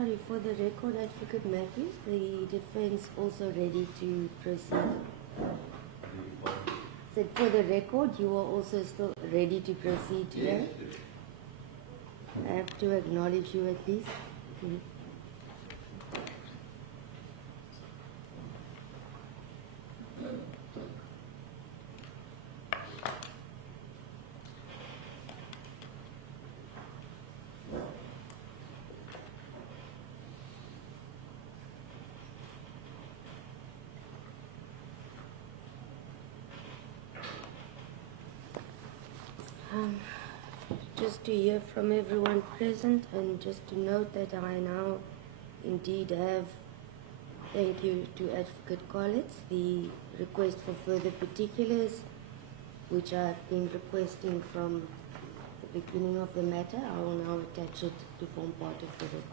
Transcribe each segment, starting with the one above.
Sorry, for the record, Advocate Matthews, the defense also ready to proceed. Said for the record, you are also still ready to proceed today? Yes. I have to acknowledge you at least. Just to hear from everyone present and just to note that I now indeed have, thank you to Advocate Collins, the request for further particulars which I've been requesting from the beginning of the matter. I will now attach it to form part of the record.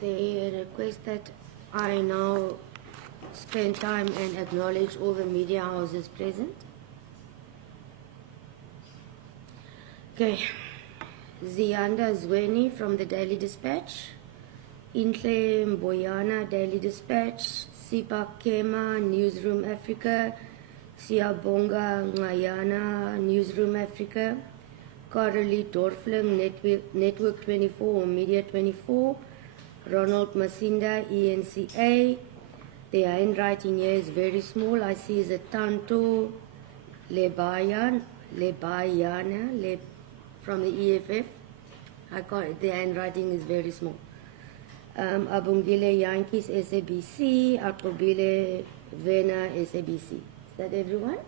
They request that I now spend time and acknowledge all the media houses present. Okay. Zianda Zweni from the Daily Dispatch, Intle Mboyana, Daily Dispatch, Sipa Kema, Newsroom Africa, Siyabonga Ngayana, Newsroom Africa, Coralie Dorfling, Network 24 or Media 24, Ronald Masinda, ENCA. The handwriting here is very small. I see is a Tanto Lebayana from the EFF. The handwriting is very small. Abungile Yankees, SABC. Akobile Vena, SABC. Is that everyone?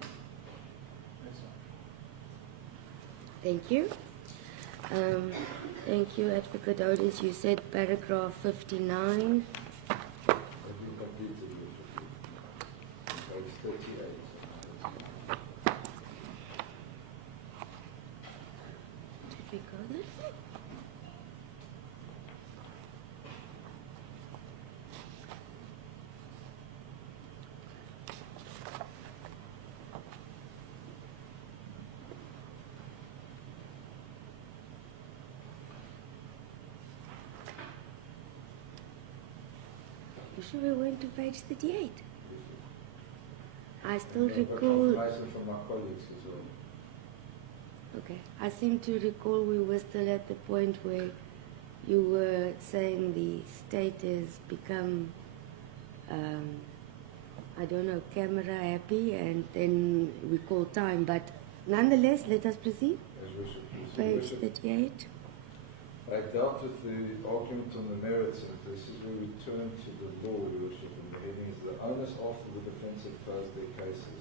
Thank you. Thank you, Advocate Otis. You said paragraph 59. Did we go there? You sure we went to page 38? I still recall. From my colleagues as well. Okay. I seem to recall we were still at the point where you were saying the state has become, I don't know, camera happy, and then we call time. But nonetheless, let us proceed. Page 38. I dealt with the argument on the merits, and this is where we turn to the law, Your Worship, and the heading is the onus after the defence have closed their cases.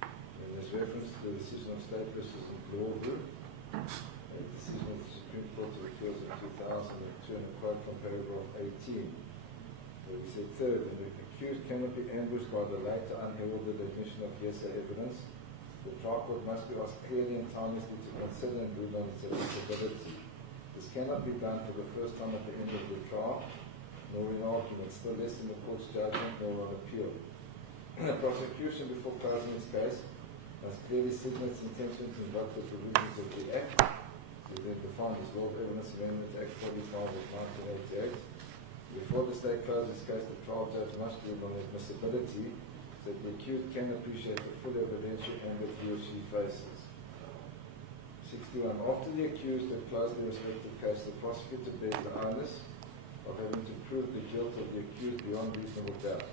And there's reference to the decision of State versus Law Group, a decision of the Supreme Court of Appeals in 2002, and a quote from paragraph 18, where we said, third, the accused cannot be ambushed by the later unheralded admission of hearsay evidence. The trial court must be asked clearly and timelessly to consider and rule on its admissibility. This cannot be done for the first time at the end of the trial, nor in argument, still less in the court's judgment, nor on appeal. The prosecution, before closing its case, must clearly signal its intention to invoke the provisions of the Act, so then defined as Law of Evidence Amendment Act 45 of 1988. Before the state closes its case, the trial judge must rule on admissibility, so that the accused can appreciate the full evidentiary and that he or she faces. 61. After the accused had closed the respective case, the prosecutor bears the onus of having to prove the guilt of the accused beyond reasonable doubt.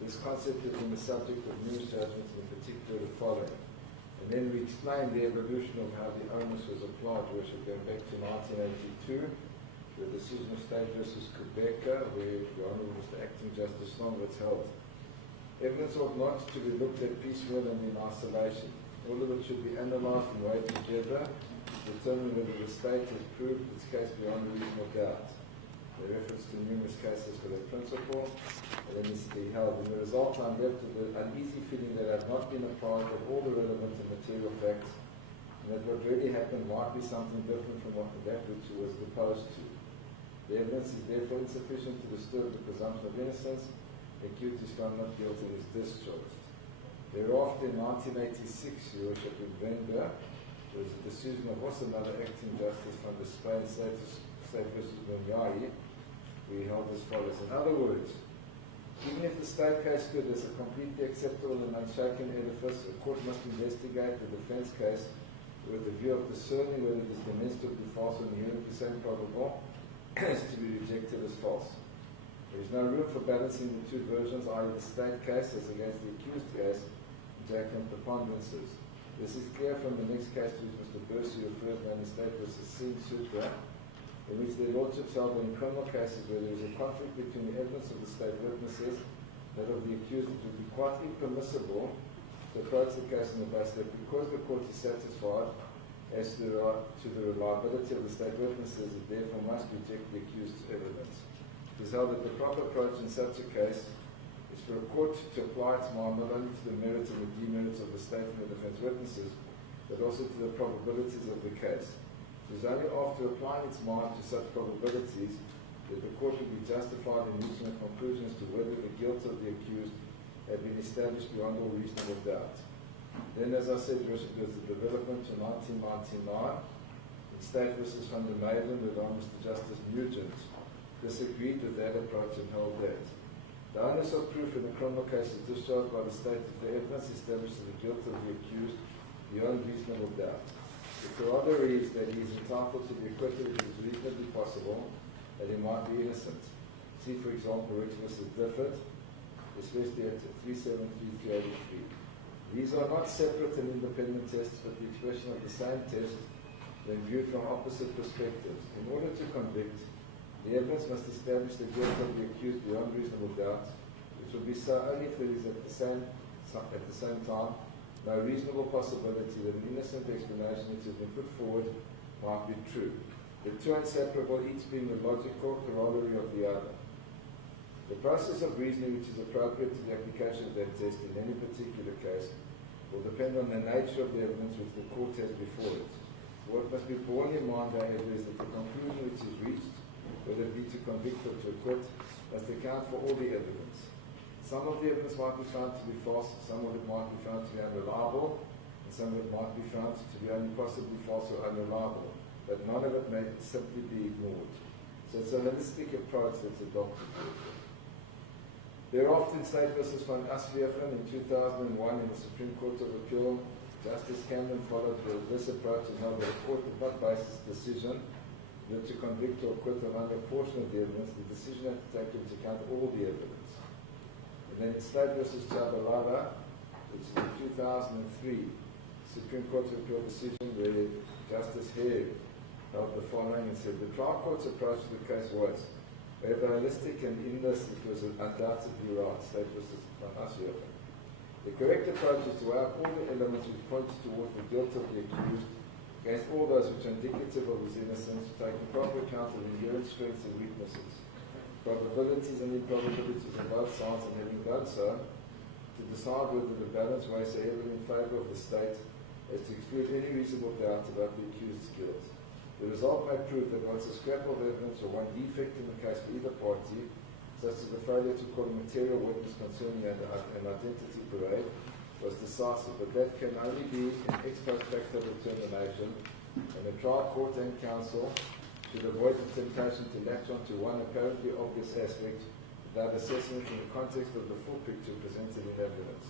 This concept has been the subject of numerous judgments, in particular the following. And then we explain the evolution of how the onus was applied, which is going back to 1982, the decision of State versus Quebec, where the Honourable Mr. Acting Justice Longwitz held. Evidence ought not to be looked at piecemeal and in isolation. All of it should be analysed and weighed together to determine whether the state has proved its case beyond reasonable doubt. The reference to numerous cases for that principle, and then needs to be held. In the result, I'm left with an uneasy feeling that I have not been apprised of all the relevant and material facts and that what really happened might be something different from that which he was deposed to. The evidence is therefore insufficient to disturb the presumption of innocence. The accused is found not guilty and is discharged. Thereafter, in 1986, Your Worship, in Brenda, there was a decision of also another acting justice from the Spain State versus Bunyai. We held as follows. In other words, even if the state case stood as a completely acceptable and unshaken edifice, a court must investigate the defense case with the view of discerning whether it is demonstrably false or nearly probable as to be rejected as false. There is no room for balancing the two versions, either the state case as against the accused case, Jacob preponderances. This is clear from the next case to which Mr. Bursey refers, known as State versus Singh Sutra, in which the lordships held in criminal cases where there is a conflict between the evidence of the state witnesses and that of the accused. It would be quite impermissible to approach the case on the basis that because the court is satisfied as to the reliability of the state witnesses, it therefore must reject the accused's evidence. It is held that the proper approach in such a case is for a court to apply its mind not only to the merits and the demerits of the state and the defense witnesses, but also to the probabilities of the case. It is only after applying its mind to such probabilities that the court will be justified in reaching a conclusion as to whether the guilt of the accused had been established beyond all reasonable doubt. Then, as I said, there's the development in 1999 in State versus Van der Meyden, where Mr. Justice Nugent disagreed with that approach and held that the onus of proof in a criminal case is discharged by the state if the evidence establishes the guilt of the accused beyond reasonable doubt. The corollary is that he is entitled to be acquitted if it is reasonably possible that he might be innocent. See, for example, Rich vs. Difford, especially at 373-383. These are not separate and independent tests, but the expression of the same test when viewed from opposite perspectives. In order to convict, the evidence must establish the guilt of the accused beyond reasonable doubt, which will be so only if there is at the same time no reasonable possibility that an innocent explanation which has been put forward might be true. The two are inseparable, each being the logical corollary of the other. The process of reasoning which is appropriate to the application of that test in any particular case will depend on the nature of the evidence which the court has before it. What must be borne in mind, however, is that the conclusion which is reached, whether it be to convict or to acquit, must account for all the evidence. Some of the evidence might be found to be false, some of it might be found to be unreliable, and some of it might be found to be only possibly false or unreliable, but none of it may simply be ignored. So it's a holistic approach that's adopted. Thereafter, in State versus Van Asvierven in 2001 in the Supreme Court of Appeal, Justice Camden followed this approach and held that the court did not base its decision whether to convict or acquit on under a portion of the evidence. The decision had to take into account all the evidence. And then in State versus Chabalala, which is the 2003 Supreme Court of Appeal decision where Justice Hare held the following and said, the trial court's approach to the case was, however holistic and in this, it was undoubtedly right, State versus Van Asvierven. The correct approach is to weigh up all the elements which point towards the guilt of the accused against all those which are indicative of his innocence, taking proper account of inherent strengths and weaknesses, probabilities and improbabilities on both sides, and having done so, to decide whether the balance weighs so heavily in favour of the state as to exclude any reasonable doubt about the accused's guilt. The result may prove that once a scrap of evidence or one defect in the case for either party, such as the failure to call a material witness concerning an identity parade, was decisive, but that can only be an ex post facto determination, and the trial court and counsel should avoid the temptation to latch onto one apparently obvious aspect without assessing it in the context of the full picture presented in evidence.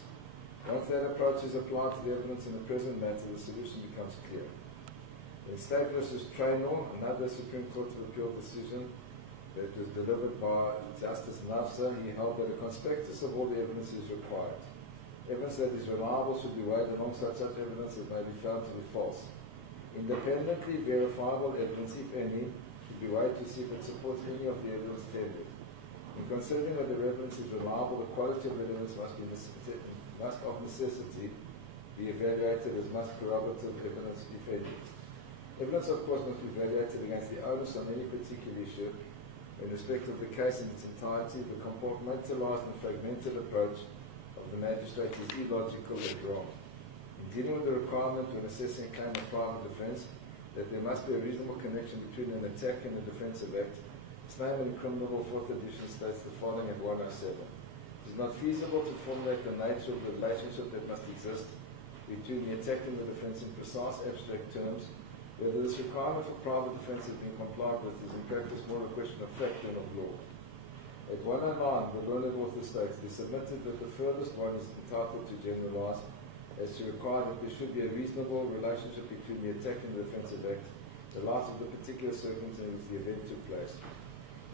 Once that approach is applied to the evidence in the present matter, the solution becomes clear. In State versus Traynor, another Supreme Court of Appeal decision that was delivered by Justice Nafsa, he held that a conspectus of all the evidence is required. Evidence that is reliable should be weighed alongside such evidence that may be found to be false. Independently verifiable evidence, if any, should be weighed to see if it supports any of the evidence tendered. In considering whether evidence is reliable, the quality of evidence must of necessity be evaluated as much corroborative evidence, if any. Evidence, of course, must be evaluated against the onus on any particular issue in respect of the case in its entirety. The compartmentalized and fragmented approach of the magistrate is illogical and wrong. In dealing with the requirement when assessing a claim of private defense that there must be a reasonable connection between an attack and the Defensive Act, Snyman in Criminal Law 4th edition states the following at 107. It is not feasible to formulate the nature of the relationship that must exist between the attack and the defense in precise abstract terms. Whether this requirement for private defense has been complied with is in practice more a question of fact than of law. At 109, the learned author states, it is submitted that the furthest one is entitled to generalize as to require that there should be a reasonable relationship between the attack and the Defensive Act, the light of the particular circumstances in which the event took place.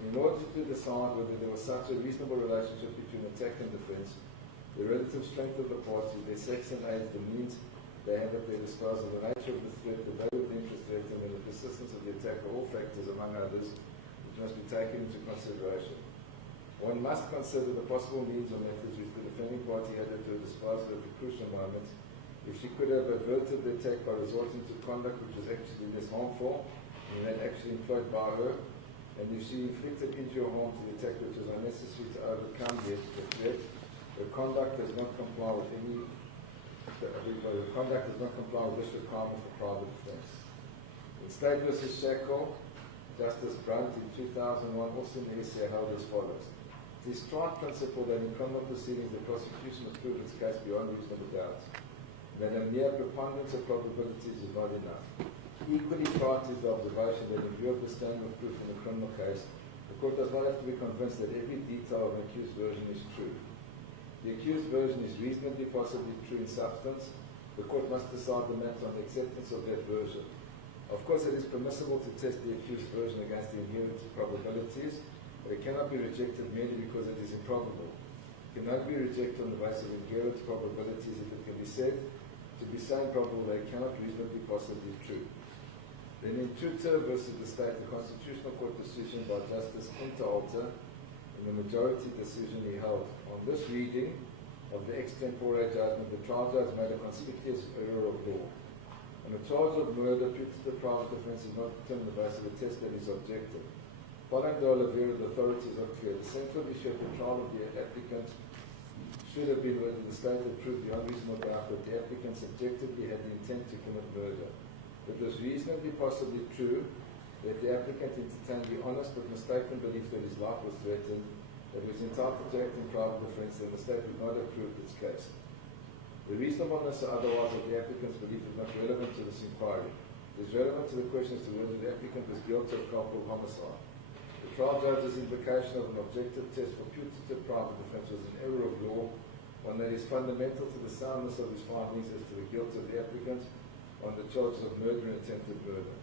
In order to decide whether there was such a reasonable relationship between attack and defense, the relative strength of the parties, their sex and age, the means they have at their disposal, the nature of the threat, the value of the interest threatened, and the persistence of the attack are all factors, among others, which must be taken into consideration. One must consider the possible means or methods which the defending party had at her disposal at the crucial moment. If she could have averted the attack by resorting to conduct which was actually less harmful and then actually employed by her, and if she inflicted injury or harm to the attack which was unnecessary to overcome the threat, her conduct does not comply with this requirement for private defense. In State v. Shackle, Justice Brunt in 2001 also in the essay held as follows. It is strong principle that in criminal proceedings the prosecution must prove its case beyond reasonable doubt, and that a mere preponderance of probabilities is not enough. Equally trite is the observation that in view of the standard of proof in the criminal case, the court does not have to be convinced that every detail of an accused version is true. The accused version is reasonably possibly true in substance. The court must decide the matter on the acceptance of that version. Of course, it is permissible to test the accused version against the inherent probabilities, but it cannot be rejected merely because it is improbable. It cannot be rejected on the basis of inherent probabilities if it can be said to be so improbable that it cannot reasonably possibly be true. Then in Tutor versus the State, the Constitutional Court decision by Justice Interalter, in the majority decision he held, on this reading of the ex tempore judgment, the trial judge made a conspicuous error of law. On a charge of murder, putative private defense is not determined on the basis of a test that is objective. Following the Oliveira, the authorities are clear. The central issue of the trial of the applicant should have been whether the state had proved beyond reasonable doubt that the applicant subjectively had the intent to commit murder. It was reasonably possibly true that the applicant entertained the honest but mistaken belief that his life was threatened, that he was entitled to act in private defense, and the state would not have proved its case. The reasonableness or otherwise of the applicant's belief is not relevant to this inquiry. It is relevant to the question as to whether the applicant was guilty of culpable homicide. The trial judge's invocation of an objective test for putative private defense was an error of law, one that is fundamental to the soundness of his findings as to the guilt of the applicant on the charges of murder and attempted murder.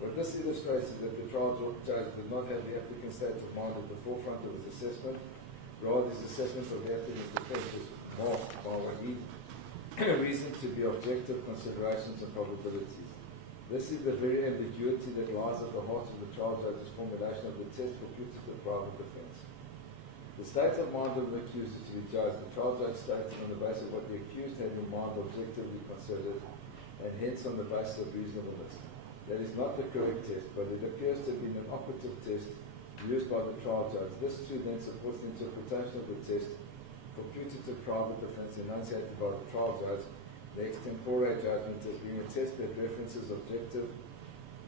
What this illustrates is that the trial judge did not have the applicant's state of mind at the forefront of his assessment. Rather, his assessment of the applicant's defense was marked by what he reasoned to be objective considerations and probabilities. This is the very ambiguity that lies at the heart of the trial judge's formulation of the test for putative private defense. The state of mind of the accused is to be judged. The trial judge states on the basis of what the accused had in mind objectively considered, and hence on the basis of reasonableness. That is not the correct test, but it appears to have been an operative test used by the trial judge. This too then supports the interpretation of the test for putative private defense enunciated by the trial judge, the ex tempore judgment, as being a test that references objective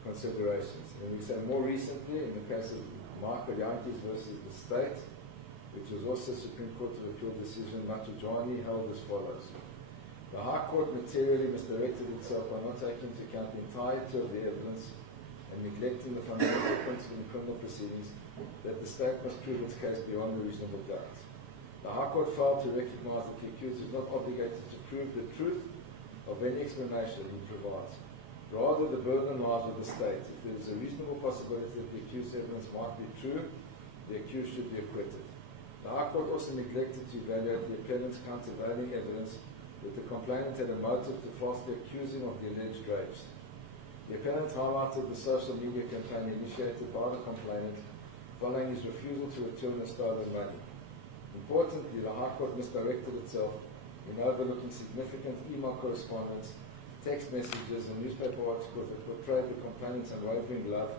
considerations. And we say more recently, in the case of Michael Yankees versus the state, which was also Supreme Court of Appeal decision, Matujani held as follows. The High Court materially misdirected itself by not taking into account the entirety of the evidence and neglecting the fundamental principle in criminal proceedings that the state must prove its case beyond a reasonable doubt. The High Court failed to recognize that the accused is not obligated to prove the truth of any explanation that he provides. Rather, the burden lies with the state. If there is a reasonable possibility that the accused's evidence might be true, the accused should be acquitted. The High Court also neglected to evaluate the appellant's countervailing evidence that the complainant had a motive to falsely accusing of the alleged rapes. The appellant highlighted the social media campaign initiated by the complainant following his refusal to return the stolen money. Importantly, the High Court misdirected itself in overlooking significant email correspondence, text messages, and newspaper articles that portrayed the complainant's unwavering love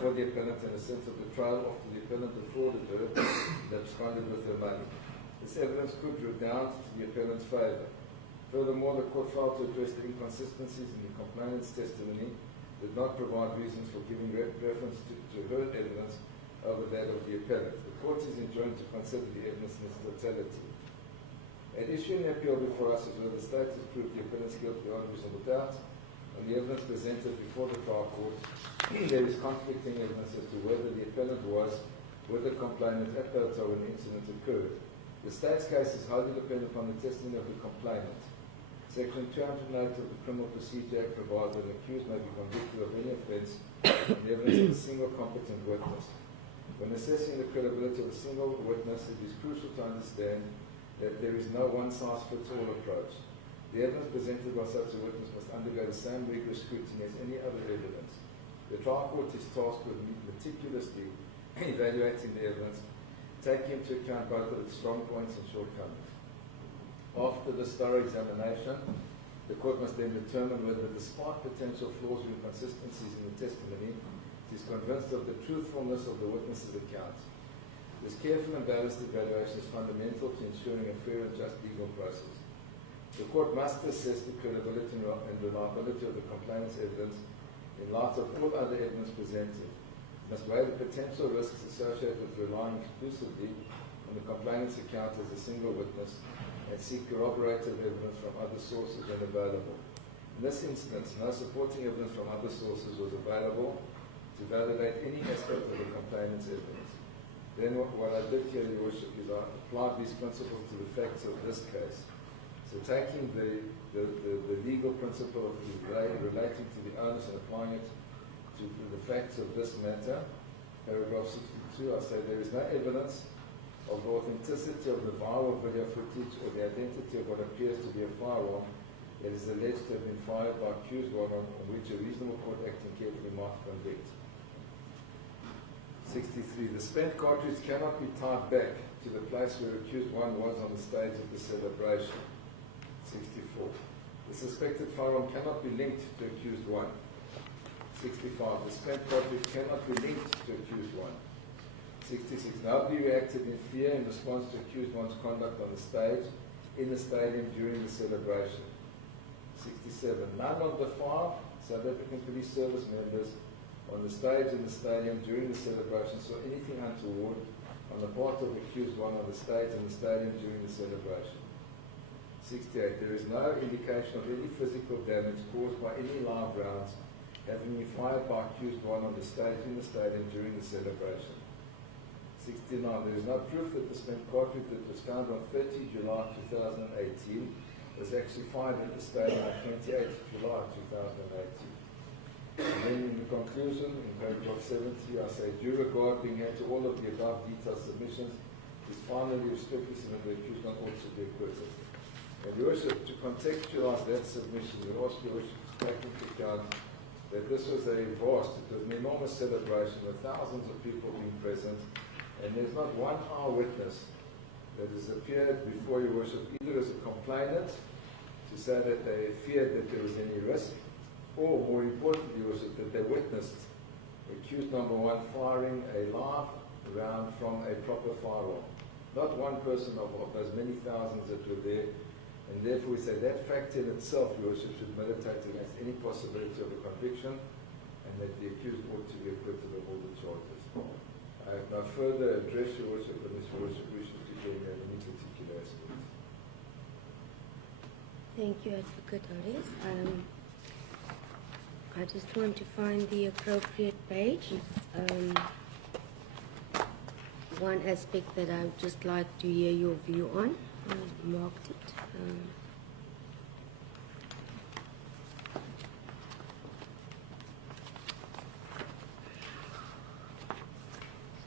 for the appellant and a sense of betrayal after the appellant defrauded her and absconded with her money. This evidence could redound to the appellant's favor. Furthermore, the court failed to address the inconsistencies in the complainant's testimony, did not provide reasons for giving reference to her evidence over that of the appellant. The court is enjoined to consider the evidence in its totality. An issue in the appeal before us is whether the state has proved the appellant's guilt beyond reasonable doubt. On the evidence presented before the trial court, there is conflicting evidence as to whether the appellant was with the complainant at the time when the incident occurred. The state's case is highly dependent upon the testimony of the complainant. Section 208 of the Criminal Procedure Act provides that an accused may be convicted of any offence on the evidence of a single competent witness. When assessing the credibility of a single witness, it is crucial to understand that there is no one-size-fits-all approach. The evidence presented by such a witness must undergo the same rigorous scrutiny as any other evidence. The trial court is tasked with meticulously evaluating the evidence, taking into account both of its strong points and shortcomings. After this thorough examination, the court must then determine whether, despite potential flaws or inconsistencies in the testimony, it is convinced of the truthfulness of the witness's account. This careful and balanced evaluation is fundamental to ensuring a fair and just legal process. The court must assess the credibility and reliability of the complainant's evidence in light of all other evidence presented. It must weigh the potential risks associated with relying exclusively on the complainant's account as a single witness and seek corroborative evidence from other sources when available. In this instance, no supporting evidence from other sources was available to validate any aspect of the complainant's evidence. Then what I did here, Your Worship, is I applied these principles to the facts of this case. So taking the legal principle of relating to the onus and applying it to the facts of this matter, paragraph 62, I say there is no evidence of the authenticity of the viral video footage or the identity of what appears to be a firearm that is alleged to have been fired by accused one on which a reasonable court acting carefully might convict. 63. The spent cartridge cannot be tied back to the place where accused one was on the stage of the celebration. 64. The suspected firearm cannot be linked to accused one. 65. The spent cartridge cannot be linked to accused one. 66. Nobody reacted in fear in response to accused one's conduct on the stage, in the stadium, during the celebration. 67. None of the 5 South African Police Service members on the stage in the stadium during the celebration saw anything untoward on the part of accused one on the stage in the stadium during the celebration. 68. There is no indication of any physical damage caused by any live rounds having been fired by accused one on the stage in the stadium during the celebration. 69. There is no proof that the spent cartridge that was found on 30 July 2018 was actually fired at the stadium on 28 July 2018. And then in the conclusion, in paragraph 70, I say, due regard being had to all of the above detailed submissions, is finally strictly submitted the accused not also be acquitted. And Your Worship, to contextualize that submission, we ask Your Worship to take into account that this was a vast, it was an enormous celebration with thousands of people being present, and there's not one eyewitness that has appeared before Your Worship either as a complainant to say that they feared that there was any risk, or more importantly, Your Worship, that they witnessed accused number 1 firing a live round from a proper firearm. Not one person of those many thousands that were there, and therefore we say that fact in itself, Your Worship, should militate against any possibility of a conviction, and that the accused ought to be acquitted of all the charges. I have no further address, Your Worship, unless Your Worship wishes to gain any particular aspect. Thank you, Advocate Harris. I just want to find the appropriate page. One aspect that I would just like to hear your view on. I marked it.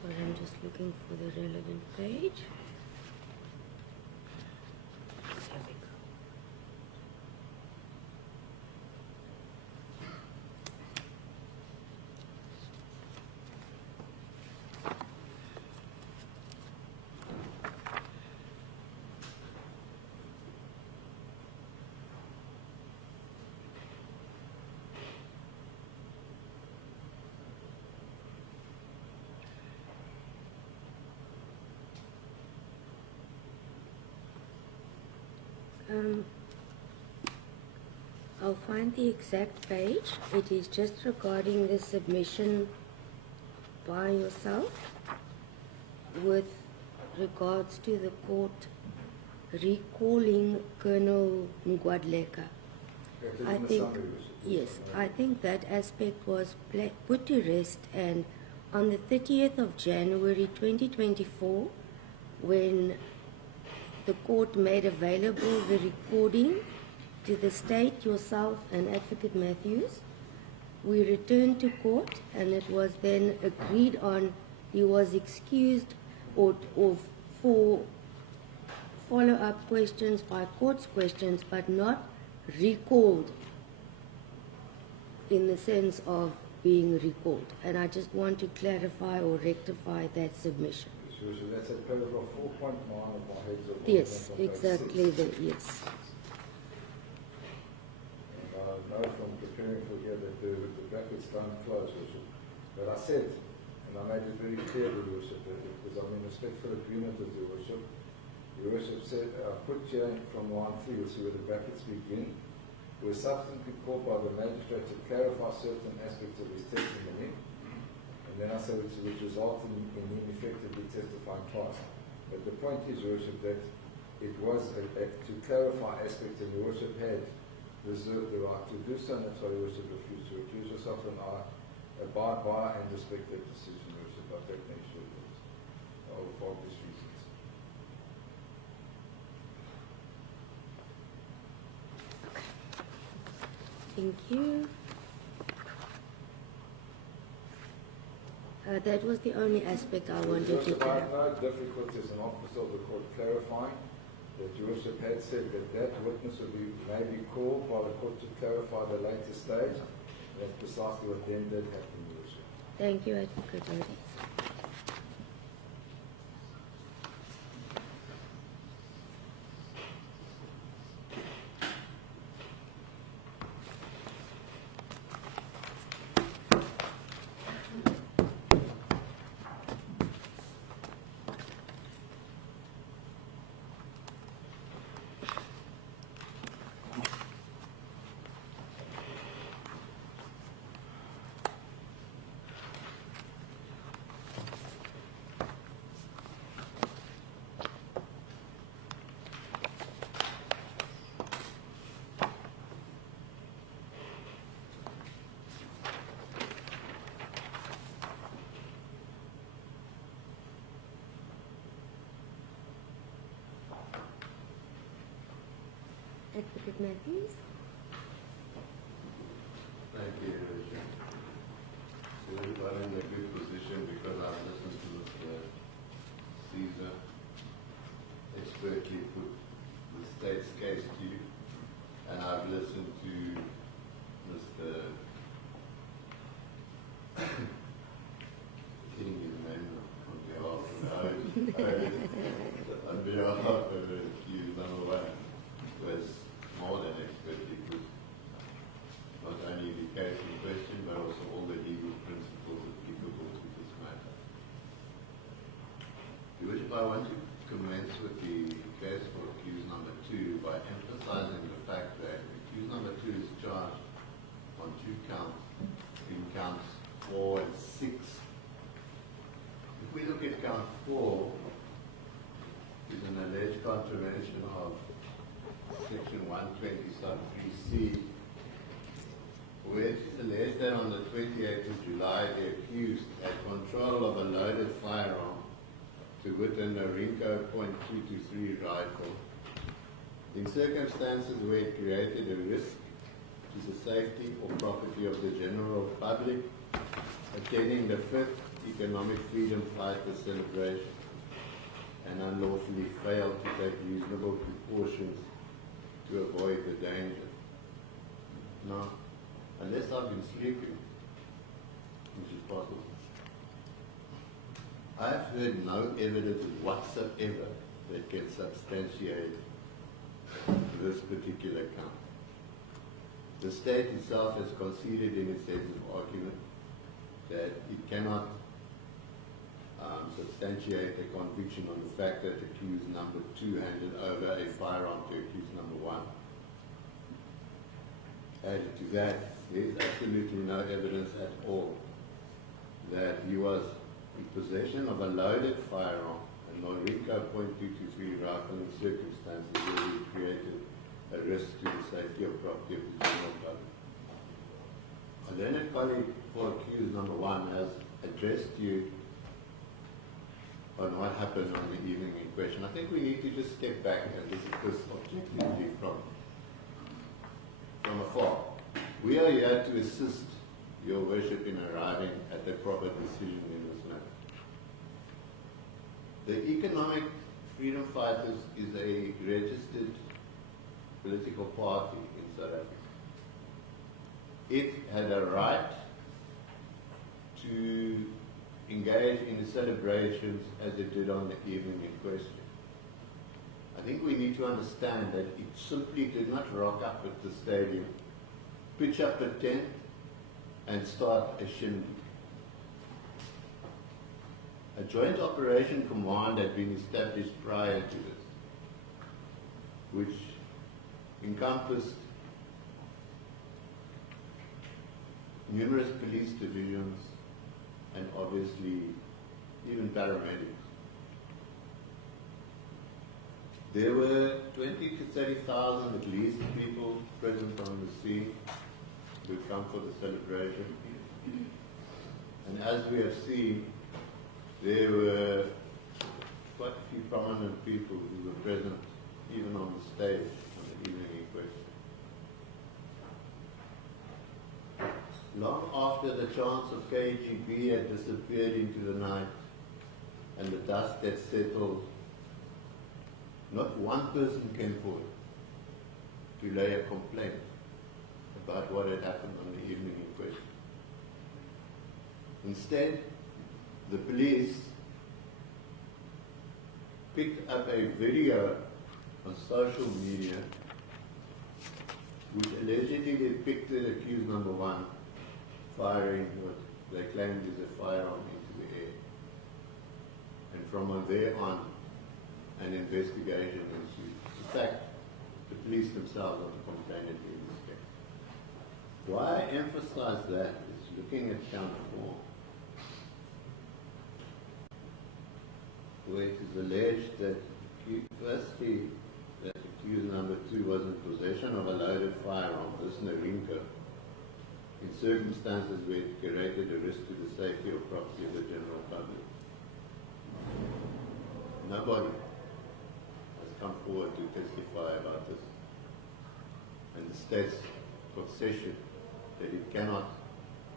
Sorry, I'm just looking for the relevant page. There we go. I'll find the exact page. It is just regarding the submission by yourself with regards to the court recalling Colonel Ngwadleka. I think, yes, I think that aspect was put to rest, and on the 30th of January 2024, when the court made available the recording to the state, yourself, and Advocate Matthews, we returned to court, and it was then agreed on he was excused or for follow-up questions by court's questions, but not recalled in the sense of being recalled. And I just want to clarify or rectify that submission. So that's at paragraph 4.9 of my heads of Yes, on page exactly. 6. Yes. And I know from preparing for here that the brackets don't close, Worship. But I said, and I made it very clear to Your Worship, because I'm in respectful agreement with Your Worship. Your Worship said, put here from line 3, you'll see where the brackets begin. We're subsequently called by the magistrate to clarify certain aspects of his testimony. And then I said, which resulted in him effectively testifying twice. But the point is, Your Worship, that it was to clarify aspects, and Your Worship had reserved the right to do so, and that's why Your Worship refused to recuse yourself, and I abide by and respect that decision, Your Worship. I take no issue with it, for obvious reasons. Thank you. That was the only aspect I wanted to Worship, I have clarify. no difficulty as an officer of the court clarifying that Your Worship had said that witness may be called by the court to clarify the later stage. That's precisely what then did happen, Your Worship. Thank you, Advocate Otis. Advocate Matthews. Thank you, Richard. So I'm in a good position because I've listened to Mr. Caesar expertly put the state's case to you, and I've listened to Mr. King, his name on behalf of the accused number one, was more than expertly put not only the case in question, but also all the legal principles applicable to this matter. If I want to commence with the case for accused number 2 by emphasizing the fact that accused number 2 is charged on 2 counts, in counts 4 and 6. If we look at count 4, is an alleged contravention of Section 120 sub 3C, where it is alleged that on the 28th of July, the accused had control of a loaded firearm, to wit a Norinco .223 rifle, in circumstances where it created a risk to the safety or property of the general public attending the 5th Economic Freedom Fighter celebration, and unlawfully failed to take reasonable precautions to avoid the danger. Now, unless I've been sleeping, which is possible, I've heard no evidence whatsoever that can substantiate this particular count. The state itself has conceded in its sense of argument that it cannot substantiate a conviction on the fact that accused number 2 handed over a firearm to accused number 1. added to that, there is absolutely no evidence at all that he was in possession of a loaded firearm, a Norinco .223 rifle in circumstances where he created a risk to the safety or property of the general public. A learned colleague for accused number one has addressed you on what happened on the evening in question. I think we need to just step back and look at this objectively from afar. We are here to assist your worship in arriving at a proper decision in this matter. The Economic Freedom Fighters is a registered political party in South Africa. It had a right to engage in the celebrations as it did on the evening in question. I think we need to understand that it simply did not rock up at the stadium, pitch up a tent, and start a shindig. A joint operation command had been established prior to this, which encompassed numerous police divisions and obviously even paramedics. There were 20 to 30,000 at least people present on the scene who come for the celebration. And as we have seen, there were quite a few prominent people who were present even on the stage on the evening in question. Long after the chants of KGB had disappeared into the night and the dust had settled, not one person came forward to lay a complaint about what had happened on the evening in question. Instead, the police picked up a video on social media which allegedly depicted accused number one firing what they claimed is a firearm into the air. And from there on, an investigation ensued. In fact, the police themselves are the complainant in this case. Why I emphasize that is looking at count 4, where it is alleged that firstly, that accused number 2 was in possession of a loaded firearm, this Norinco, in circumstances where it created a risk to the safety or property of the general public. Nobody has come forward to testify about this. And the state's concession that it cannot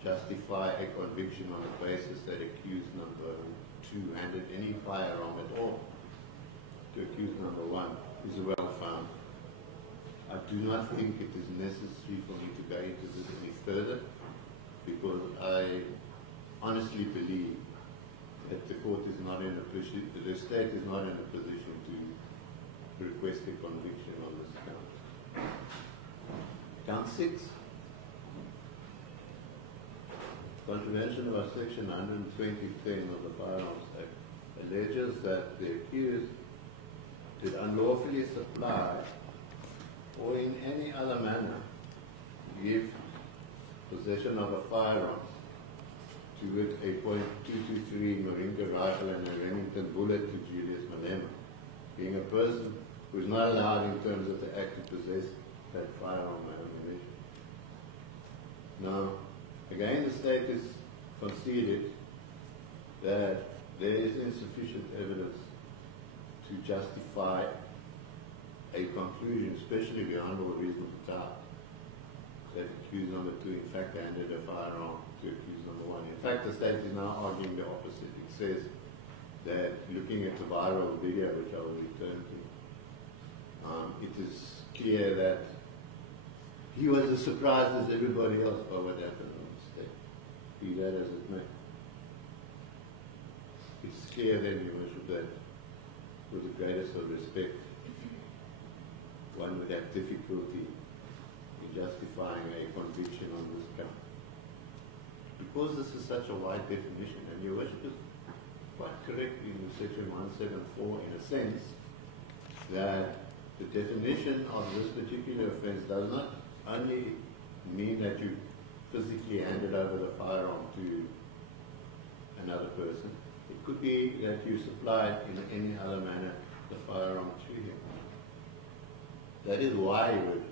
justify a conviction on the basis that accused number 2 handed any firearm at all to accused number 1 is well founded. I do not think it is necessary for me to go into this any further, because I honestly believe that the court is not in a position, the state is not in a position to request a conviction on this count. Count 6, contravention of section 120(10) of the Firearms Act, alleges that the accused did unlawfully supply or in any other manner give possession of a firearm, to wit a .223 Norinco rifle and a Remington bullet to Julius Malema, being a person who is not allowed in terms of the act to possess that firearm and ammunition. Now, again, the state has conceded that there is insufficient evidence to justify a conclusion, especially beyond all reasonable doubt, that accused number 2 in fact handed a firearm to accused number 1. In fact, the state is now arguing the opposite. It says that looking at the viral video, which I will return to, it is clear that he was as surprised as everybody else by what happened on the state, be that as it may. It's clear then, Your Worship, that with the greatest of respect, one would have difficulty in justifying a conviction on this count. Because this is such a wide definition, and Your Worship is quite correct in section 174 in a sense that the definition of this particular offence does not only mean that you physically handed over the firearm to another person. It could be that you supplied in any other manner the firearm to him. That is why he would,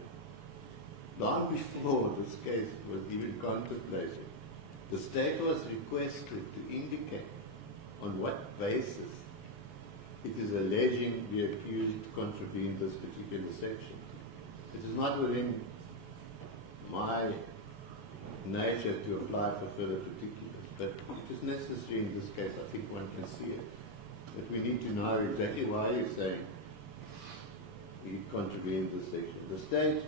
long before this case was even contemplated, the state was requested to indicate on what basis it is alleging the accused contravened this particular section. It is not within my nature to apply for further particulars, but it is necessary in this case. I think one can see it. But we need to know exactly why you're saying he contravened this section. The state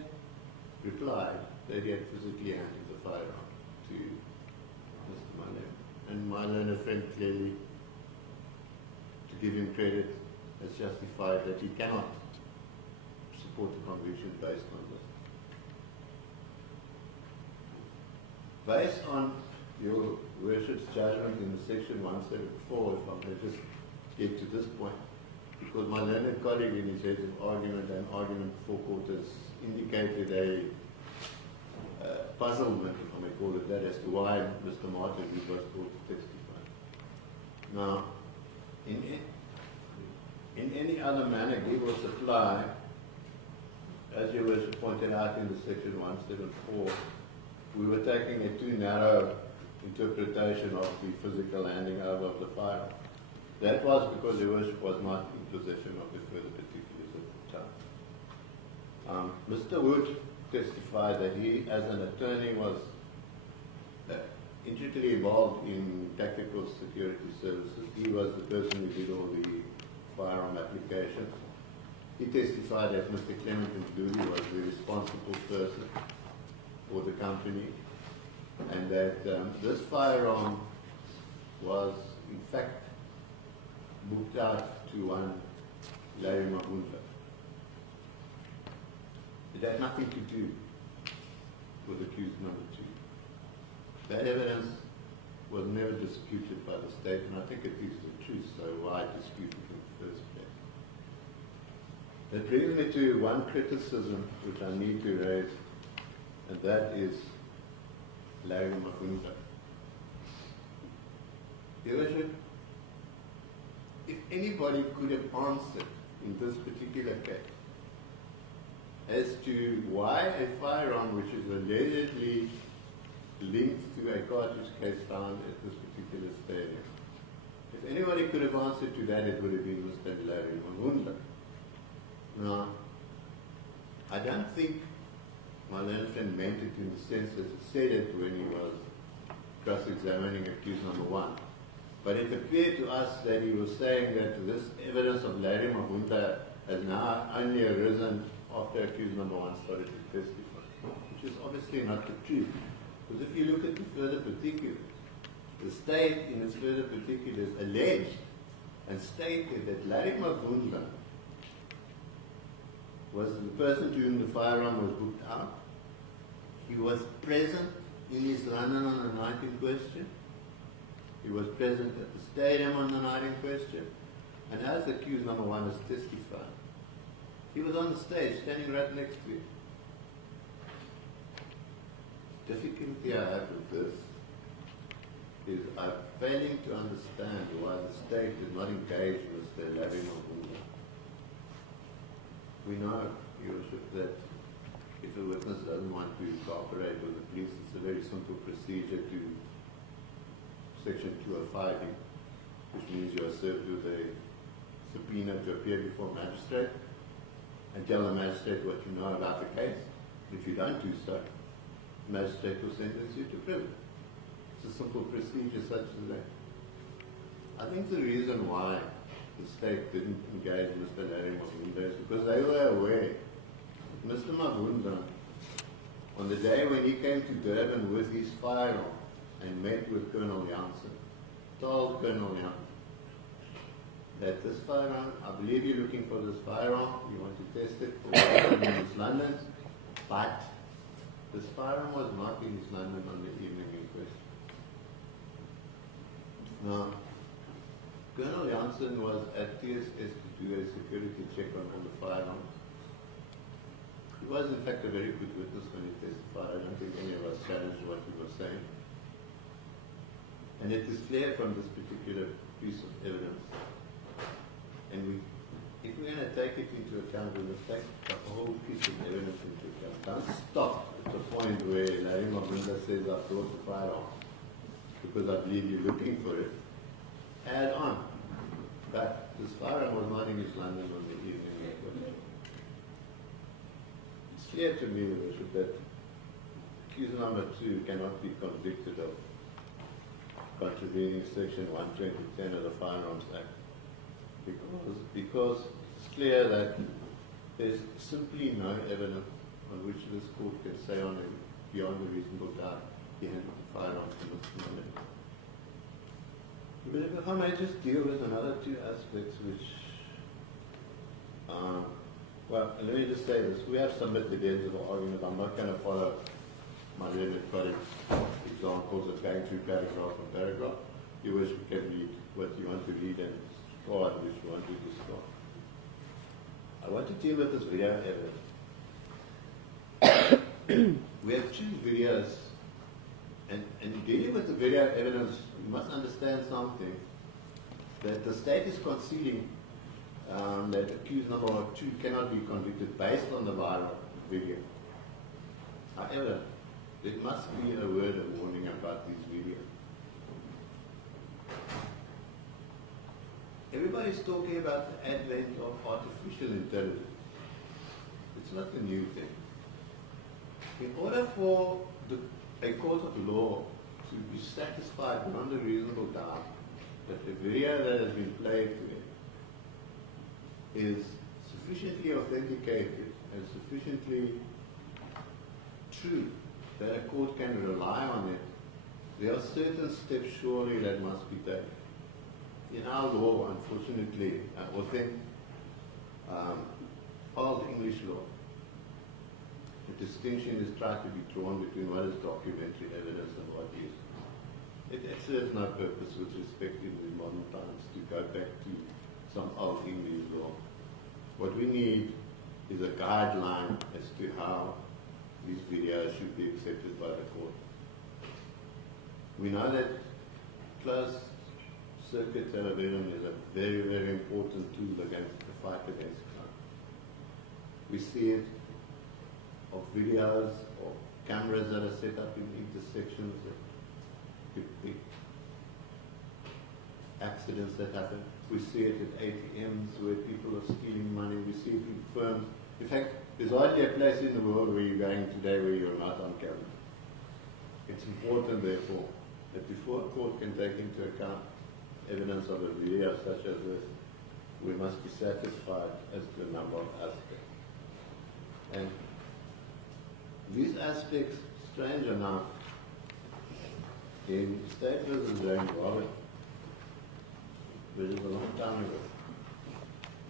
replied that he had physically handed the firearm to Mr. Malema. And my learned friend clearly, to give him credit, has justified that he cannot support the conviction based on this. Based on your worship's judgment in the section 174, if I may just get to this point, because my learned colleague in his heads of argument and argument before court has indicated a puzzlement, if I may call it that, as to why Mr. Martin was called to testify. Now, in any other manner, give or supply, as your worship pointed out in the section 174, we were taking a too narrow interpretation of the physical handing over of the firearm. That was because your worship was not in possession of the further particulars at the time. Mr. Wood testified that he, as an attorney, was intricately involved in tactical security services. He was the person who did all the firearm applications. He testified that Mr. Clement Nduli was the responsible person for the company, and that this firearm was, in fact, booked out to one Larry Mabunta. It had nothing to do with accused number 2. That evidence was never disputed by the state, and I think it is the truth, so why dispute it in the first place? That brings me to one criticism which I need to raise, and that is Larry Mabunta. Your Worship, if anybody could have answered in this particular case as to why a firearm which is allegedly linked to a cartridge case found at this particular stadium, if anybody could have answered to that, it would have been Mr. Larry Mabunta. Now, I don't think my learned friend meant it in the sense that he said it when he was cross-examining accused number 1. But it appeared to us that he was saying that this evidence of Larry Mabunta has now only arisen after accused number 1 started to testify, which is obviously not the truth. Because if you look at the further particulars, the state in its further particulars alleged and stated that Larry Mabunta was the person to whom the firearm was booked out. He was present in East London on the night in question. He was present at the stadium on the night in question. And as accused number 1 has testified, he was on the stage, standing right next to him. The difficulty I have with this is I'm failing to understand why the state did not engage with Mr. Larry Mabunta. We know, Your Worship, that if a witness doesn't want to cooperate with the police, it's a very simple procedure to Section 205, which means you are served with a subpoena to appear before a magistrate and tell the magistrate what you know about the case. If you don't do so, the magistrate will sentence you to prison. It's a simple procedure such as that. I think the reason why the state didn't engage Mr. Larry Mabunta is because they were aware that Mr. Mabunta, on the day when he came to Durban with his firearm and met with Colonel Janssen, told Colonel Janssen that this firearm, I believe you're looking for this firearm, you want to test it for East London, but this firearm was not in East London on the evening in question. Now, Colonel Janssen was at TSS to do a security check on all the firearms. He was in fact a very good witness when he testified. I don't think any of us challenged what he was saying. And it is clear from this particular piece of evidence, and if we're going to take it into account, we must take the whole piece of evidence into account. Don't stop at the point where Larry Mabunda says, I brought the firearm because I believe you're looking for it. Add on. But this firearm was not in East London on the evening of the day. It's clear to me, Your Worship, that accused number 2 cannot be convicted of contravening section 12010 of the Firearms Act because it's clear that there's simply no evidence on which this court can say on him beyond a reasonable doubt he handled the firearm to Mr. Malema. But if I may just deal with another 2 aspects which, well, let me just say this. We have submitted the ends of the argument. I'm not going to follow my learned colleagues' examples of going through paragraph on paragraph. You wish we can read what you want to read and discard which you want to discard. I want to deal with this video evidence. We have 2 videos, and in dealing with the video evidence, you must understand something, that the state is conceding that accused number 2 cannot be convicted based on the viral video. However, there must be a word of warning about these videos. Everybody's talking about the advent of artificial intelligence. It's not a new thing. In order for a court of law to be satisfied beyond a reasonable doubt that the video that has been played today is sufficiently authenticated and sufficiently true that a court can rely on it, there are certain steps surely that must be taken. In our law, unfortunately, I think old English law, the distinction is tried to be drawn between what is documentary evidence and what is. It serves no purpose with respect in the modern times to go back to some old English law. What we need is a guideline as to how these videos should be accepted by the court. We know that closed circuit television is a very, very important tool against the fight against crime. We see it of videos or cameras that are set up in intersections, big accidents that happen. We see it at ATMs where people are stealing money. We see it in firms. In fact, there's hardly a place in the world where you're going today where you're not on camera. It's important, therefore, that before a court can take into account evidence of a video such as this, we must be satisfied as to a number of aspects. And these aspects, strange enough, in State versus James Robert, which is a long time ago,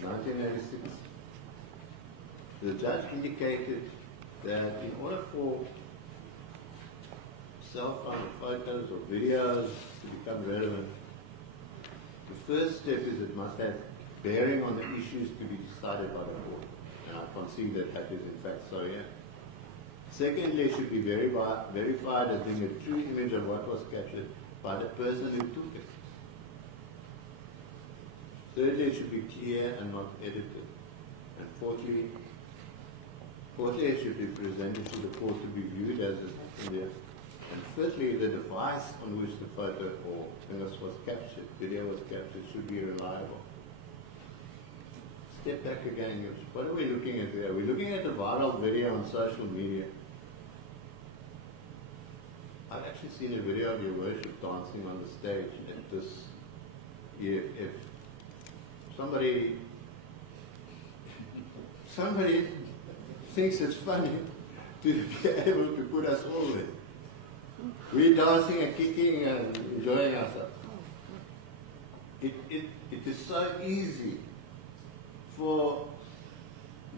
1986, the judge indicated that in order for cell phone photos or videos to become relevant, the first step is it must have bearing on the issues to be decided by the court. And I concede that that is in fact so, yeah. Secondly, it should be verified as being a true image of what was captured by the person who took it. Thirdly, it should be clear and not edited. And fourthly, it should be presented to the court to be viewed as it is. And fifthly, the device on which the photo or video was captured, should be reliable. Step back again. What are we looking at here? We're looking at a viral video on social media. I've actually seen a video of Your Worship dancing on the stage at this EFF. Somebody thinks it's funny to be able to put us all there. We're dancing and kicking and enjoying ourselves. It is so easy for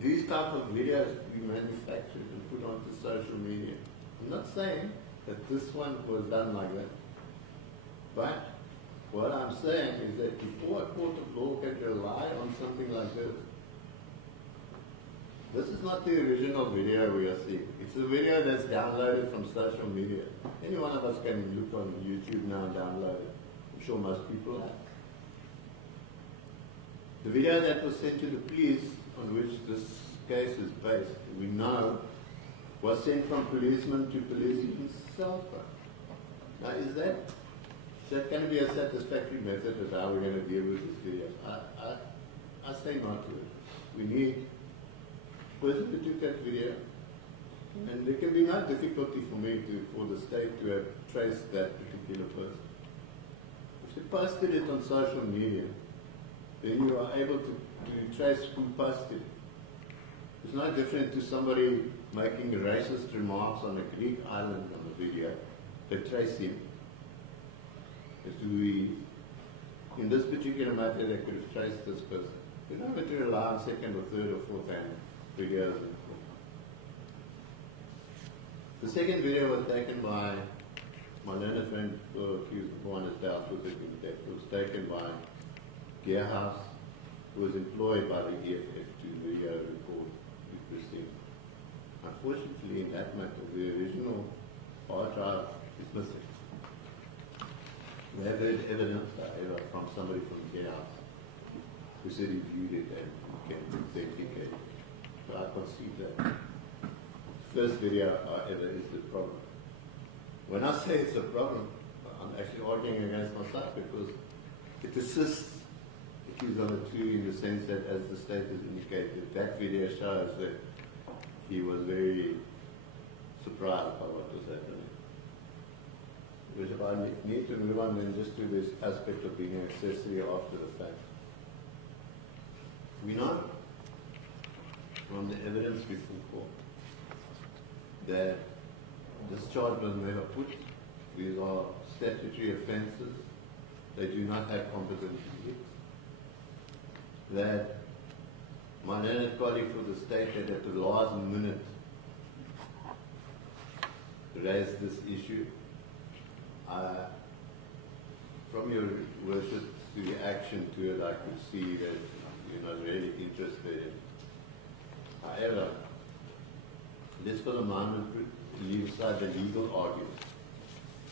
these type of videos to be manufactured and put onto social media. I'm not saying that this one was done like that. But what I'm saying is that before a court of law can rely on something like this, This is not the original video we are seeing. It's a video that's downloaded from social media. Any one of us can look on YouTube now and download it. I'm sure most people have. The video that was sent to the police, on which this case is based, we know, was sent from policeman to policeman's cell phone. Now, is that going to be a satisfactory method of how we're going to deal with this video? I say not to it. We need a person to took that video, and there can be no difficulty for me for the state to have traced that particular person. If they posted it on social media, then you are able to trace who posted it. It's no different to somebody making racist remarks on a Greek island on a video. They trace him. In this particular matter, they could have traced this person. You don't have to rely on second or third or fourth hand videos. The second video was taken by my learned friend who one is dealt with it. It was taken by Gearhouse, who was employed by the EFF to video record the proceedings. Unfortunately, in that matter, the original hard drive is missing. We have evidence, however, from somebody from Gearhouse who said he viewed it and can authenticate it. So I concede that. The first video, however, is the problem. When I say it's a problem, I'm actually arguing against myself because it assists accused number 2 in the sense that, as the state has indicated, that video shows that he was very surprised by what was happening. Which if I need to move on then just to this aspect of being an accessory after the fact. We know from the evidence before court that this charge was never put. These are statutory offences. They do not have competent verdicts. That my learned colleague for the state had at the last minute raised this issue. From your worship's reaction to it, I could see that you're not really interested. However, let's for the moment leave aside the legal argument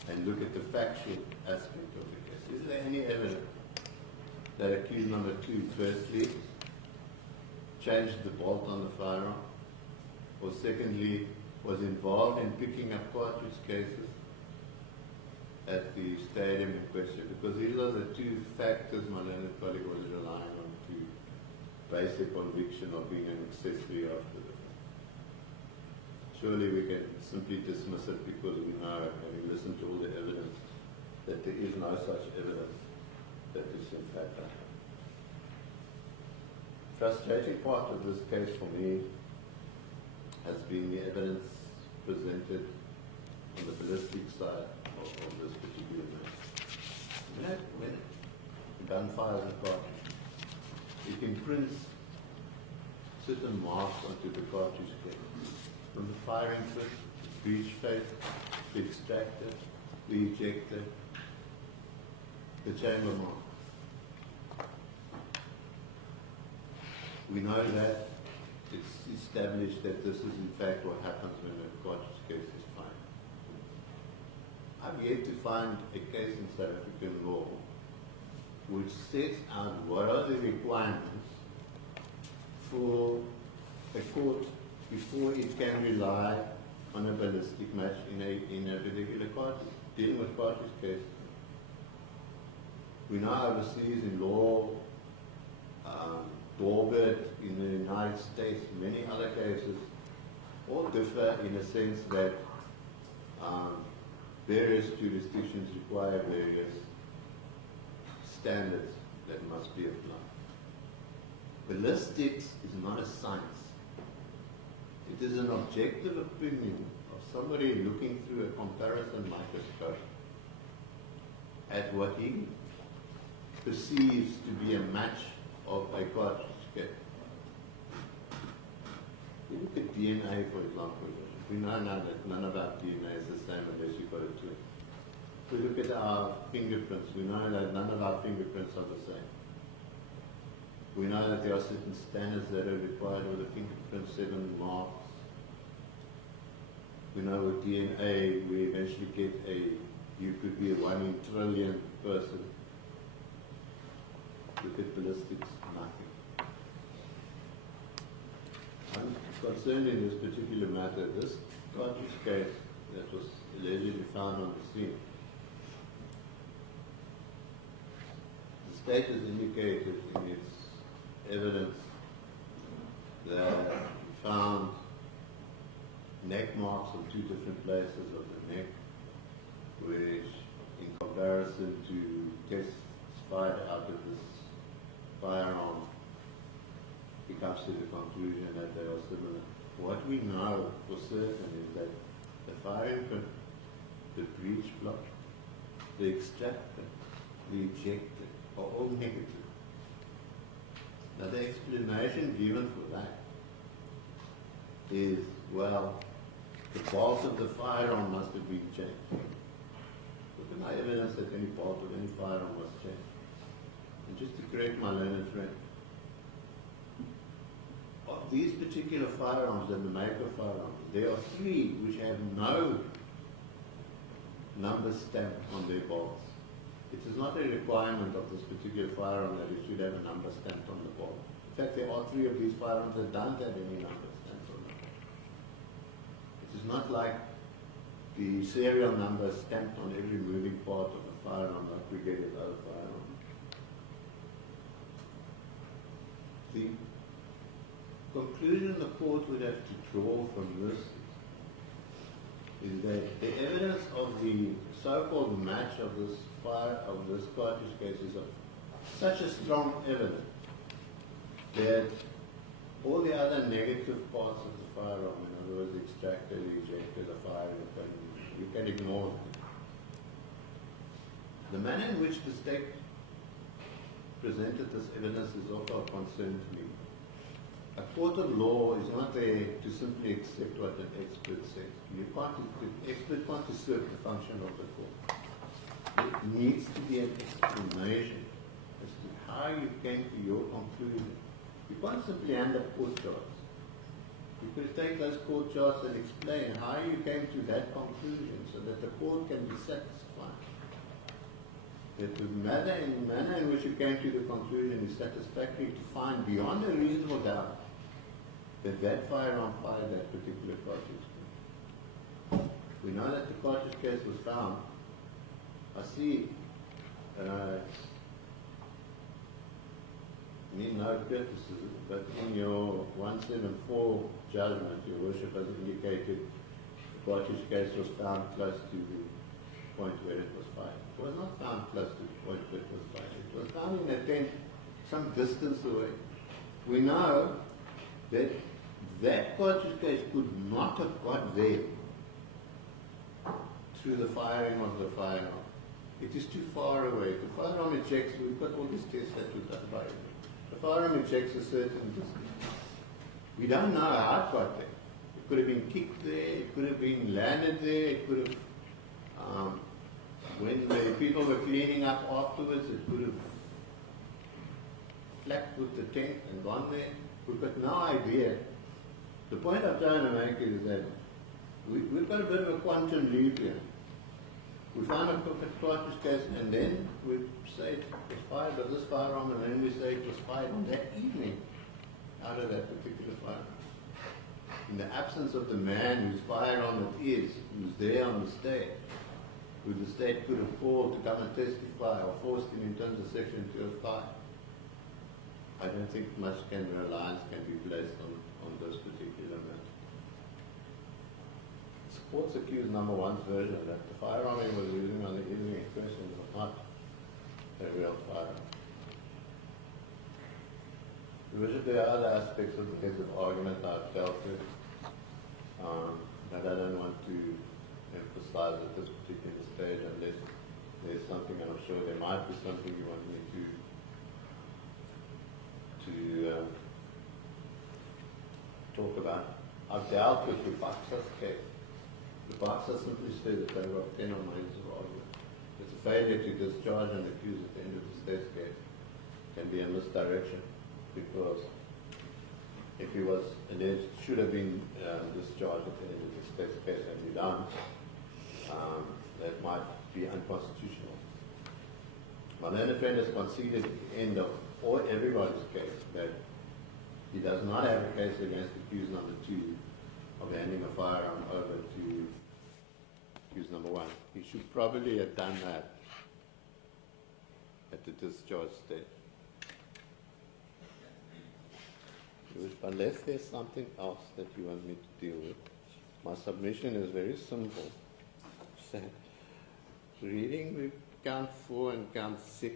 and look at the factual aspect of the case. Is there any evidence that accused number 2, firstly, changed the bolt on the firearm, or secondly, was involved in picking up cartridge cases at the stadium in question? Because these are the 2 factors my learned colleague was relying on to base a conviction of being an accessory after the fact. Surely we can simply dismiss it because we know, having listened to all the evidence, that there is no such evidence that is in fact happened. Frustrating part of this case for me has been the evidence presented on the ballistic side of this particular matter. When a gun fires a cartridge, it imprints certain marks onto the cartridge case. From the firing clip, the breech face, the extractor, the ejector, the chamber mark. We know that it's established that this is in fact what happens when a cartridge case is fired. I've yet to find a case in South African law which sets out what are the requirements for a court before it can rely on a ballistic match in a particular cartridge, dealing with cartridge cases. We know overseas in law, Dorbert in the United States, many other cases, all differ in a sense that various jurisdictions require various standards that must be applied. Ballistics is not a science. It is an objective opinion of somebody looking through a comparison microscope at what he perceives to be a match of a cartridge case. You look at DNA, for example. We know now that none of our DNA is the same unless you've got a twin. If we look at our fingerprints, we know that none of our fingerprints are the same. We know that there are certain standards that are required with the fingerprint 7 marks. We know with DNA we eventually get you could be a 1 in trillion person. Look at ballistics, nothing. I'm concerned in this particular matter, this cartridge case that was allegedly found on the scene. The state has indicated in its evidence that we found neck marks on 2 different places of the neck, which in comparison to tests fired out of this firearm, he comes to the conclusion that they are similar. What we know for certain is that the firing pin, the breech block, the extractor, the ejector are all negative. Now the explanation given for that is, well, the bolt of the firearm must have been changed. Look at my evidence that any bolt of any firearm was changed. And just to correct my learned friend, of these particular firearms and the maker firearms, there are 3 which have no number stamped on their bolts. It is not a requirement of this particular firearm that it should have a number stamped on the bolt. In fact, there are 3 of these firearms that don't have any number stamped on them. It is not like the serial number stamped on every moving part of the firearm like we get with other firearms. The conclusion the court would have to draw from this is that the evidence of the so-called match of this cartridge case is of such a strong evidence that all the other negative parts of the firearm, in other words, the extractor, the ejector, the firing pin, you can ignore them. The manner in which the state presented this evidence is also a concern to me. A court of law is not there to simply accept what an expert says. The expert can't usurp the function of the court. It needs to be an explanation as to how you came to your conclusion. You can't simply hand up court charts. You could take those court charts and explain how you came to that conclusion so that the court can be satisfied. That the manner in which you came to the conclusion is satisfactory to find beyond a reasonable doubt that firearm fired that particular cartridge case. We know that the cartridge case was found. I see, need no criticism, but in your 174 judgment, your worship has indicated the cartridge case was found close to the point where it was fired. It was not found close to the point where it was fired. It was found in a tent some distance away. We know that that cartridge case could not have got there through the firing of the firearm. It is too far away. The firearm ejects, we've got all these tests that we've done by it. The firearm ejects a certain distance. We don't know how it got there. It could have been kicked there, it could have been landed there, it could have, when the people were cleaning up afterwards, it could have flapped with the tent and gone there. We've got no idea. The point I'm trying to make is that we've got a bit of a quantum leap here. We found a cartridge case and then we say it was fired by this firearm and then we say it was fired on that evening out of that particular firearm. In the absence of the man whose firearm it is, who's there on the stage, who the state could have called to come and testify or forced him in terms of Section 205, I don't think much reliance can be placed on those particular matters. Courts accused number 1's version that the firearm he was using on the evening in question was not a real firearm. There are other aspects of the case of argument I've dealt with that I don't want to emphasize at this particular stage unless there's something, and I'm sure there might be something you want me to talk about. I've dealt with the Baxter's case. The Baxter simply said that they were 10 or 9 of argument. It's a failure to discharge an accused at the end of the state's case can be a misdirection. because if he was alleged, should have been discharged at the end of this case and be done, that might be unconstitutional. But then the defendant conceded at the end of everybody's case that he does not have a case against accused number 2 of handing a firearm over to accused number 1. He should probably have done that at the discharge stage. Unless there's something else that you want me to deal with, my submission is very simple. Reading the count 4 and count 6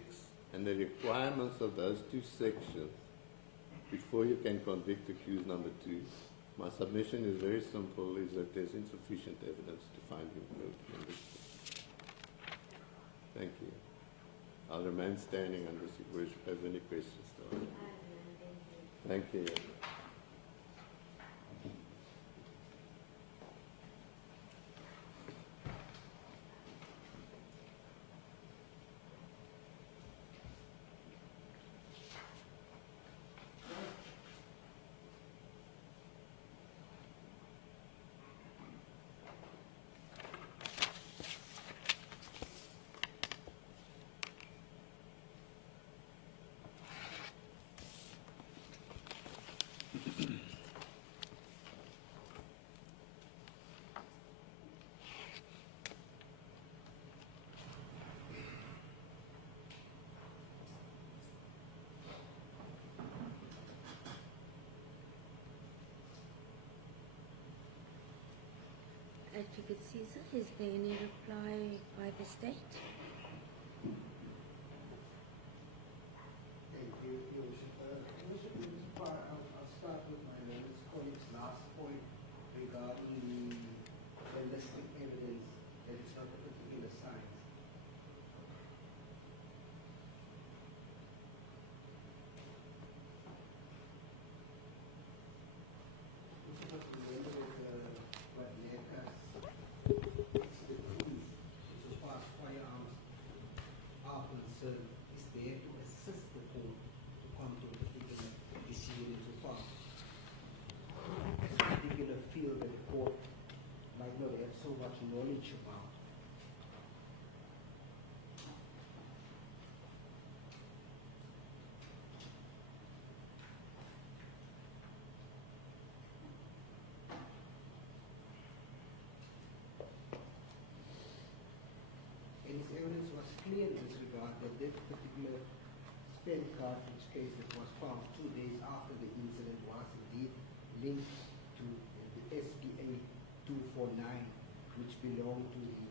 and the requirements of those two sections before you can convict accused number 2, my submission is very simple, is that there's insufficient evidence to find him guilty in this case. Thank you. I'll remain standing unless you have any questions to ask. Thank you. Advocate Caesar, is there any reply by the state? Thank you, Your Worship. I'll start with my colleague's last point regarding the ballistic evidence that it's not a particular science. It's not remember that what Lekas, it's the crews, so far as firearms are concerned, is there to assist the court to come to a particular decision so far. It's a particular field that the court might not have so much knowledge about. And his evidence was clear in this regard that this particular spent cartridge case that was found 2 days after the incident was indeed linked to the SPA 249, which belonged to the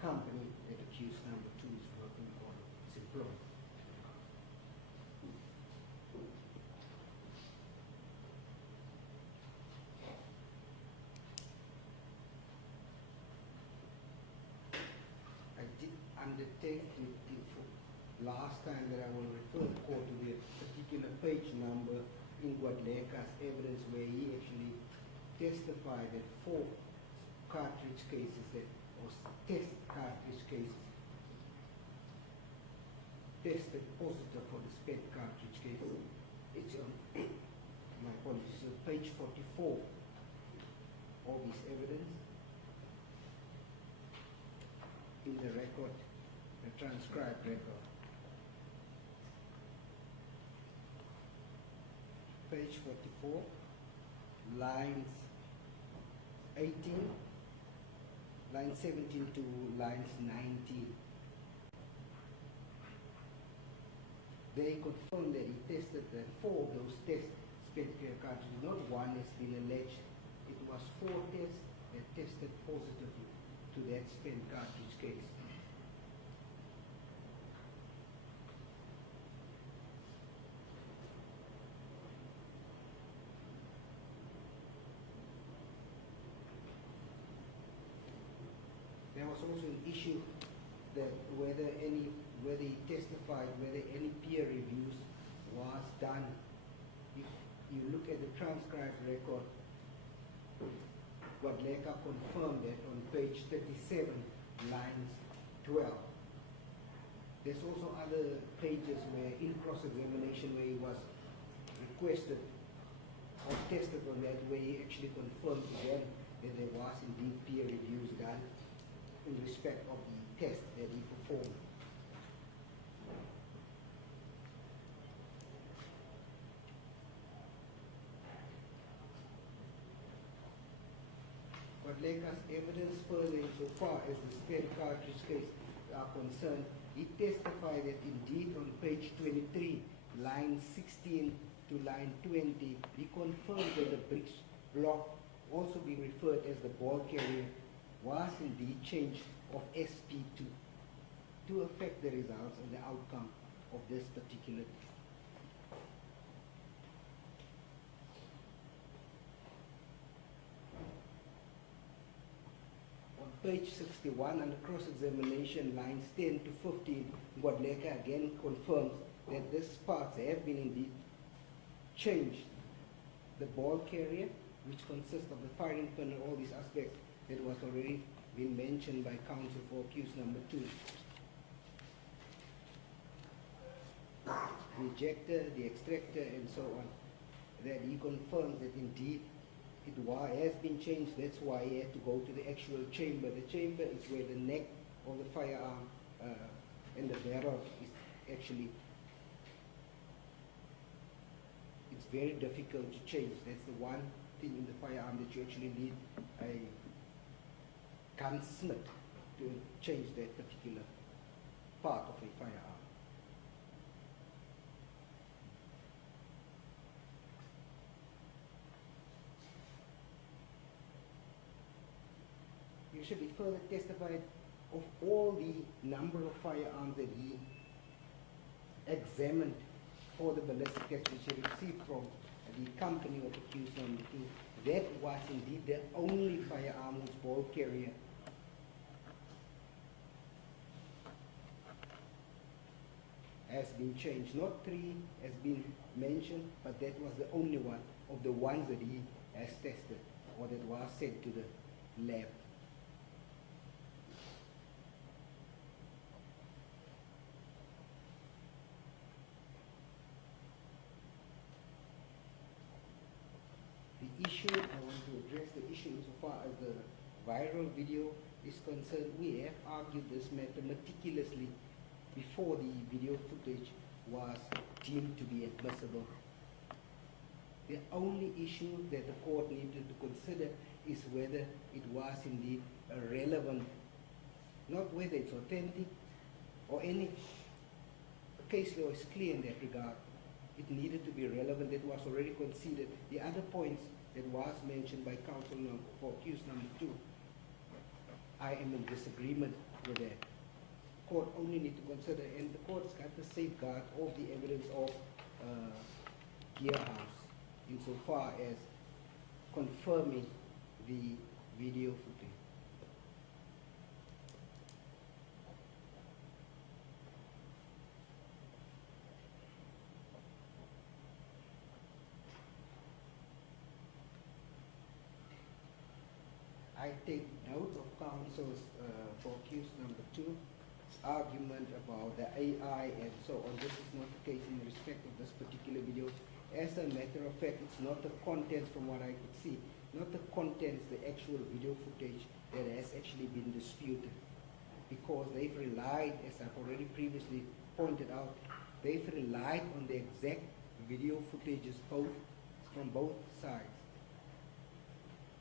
company that accused number 2 is working on its employee. I did undertake last time that I will refer the court to the particular page number in Guadalajara's evidence where he actually testified that 4 cartridge cases that was test cartridge cases tested positive for the spent cartridge case. It's on my apologies, on page 44 of his evidence in the record, the transcribed record. Page 44, lines 18, line 17 to lines 19. They confirmed that he tested that 4 of those tests spent cartridges, not one has been alleged. It was 4 tests that tested positively to that spent cartridge case. There was also an issue that whether he testified, whether any peer reviews was done. If you look at the transcribed record, Guadalajara confirmed that on page 37, lines 12. There's also other pages where in cross-examination where he was requested or tested on that, where he actually confirmed again that there was indeed peer reviews done in respect of the test that he performed. But Leka's evidence further insofar as the spare cartridge case are concerned, he testified that indeed on page 23, line 16 to line 20, he confirmed that the bricks block, also being referred as the ball carrier, was indeed changed of SP2 to affect the results and the outcome of this particular. On page 61, under cross-examination, lines 10 to 15, Godleka again confirms that these parts have been indeed changed. The ball carrier, which consists of the firing pin and all these aspects that was already been mentioned by counsel for accused number 2. The ejector, the extractor, and so on, that he confirms that indeed it has been changed. That's why he had to go to the actual chamber. The chamber is where the neck of the firearm and the barrel is actually, it's very difficult to change. That's the one thing in the firearm that you actually need a gunsmith to change that particular part of a firearm. You should be further testified of all the number of firearms that he examined for the ballistic test which he received from the company of accused number 2. That was indeed the only firearm whose ball carrier has been changed. Not 3 has been mentioned, but that was the only one of the ones that he has tested or that was sent to the lab. The issue, I want to address the issue insofar as the viral video is concerned. We have argued this matter meticulously before the video footage was deemed to be admissible. The only issue that the court needed to consider is whether it was indeed relevant, not whether it's authentic or any case law is clear in that regard. It needed to be relevant. That was already conceded. The other points that was mentioned by counsel for accused number 2, I am in disagreement with that. Court only need to consider, and the court's got to safeguard all the evidence of Gearhouse insofar as confirming the video footage. I take note of counsel's for accused number 2's argument about the AI and so on. This is not the case in respect of this particular video. As a matter of fact, it's not the contents from what I could see, not the contents, the actual video footage that has actually been disputed, because they've relied, as I've already previously pointed out, they've relied on the exact video footages from both sides.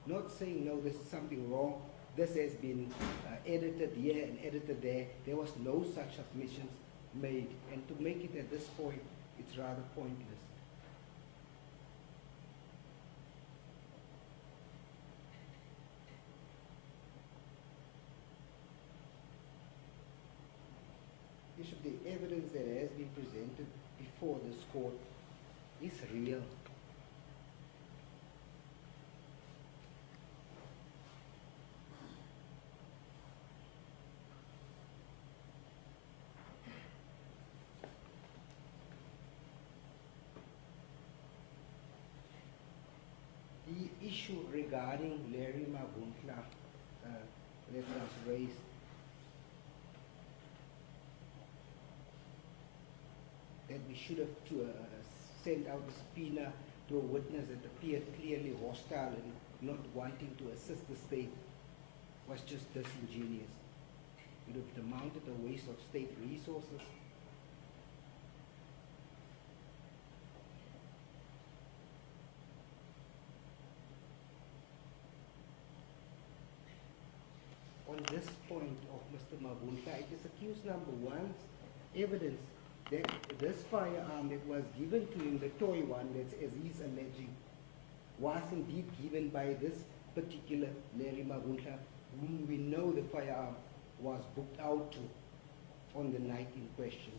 Not saying, no, this is something wrong, this has been edited here and edited there. There was no such submissions made. And to make it at this point, it's rather pointless. The evidence that has been presented before this court is real. The issue regarding Larry Mabuntla that was raised, that we should have send out a subpoena to a witness that appeared clearly hostile and not wanting to assist the state was just disingenuous. It would have amounted a waste of state resources. On this point of Mr. Mabunta, it is accused number one's evidence that this firearm that was given to him, the toy one, that's as he's alleging, was indeed given by this particular Larry Mabunta, whom we know the firearm was booked out to on the night in question.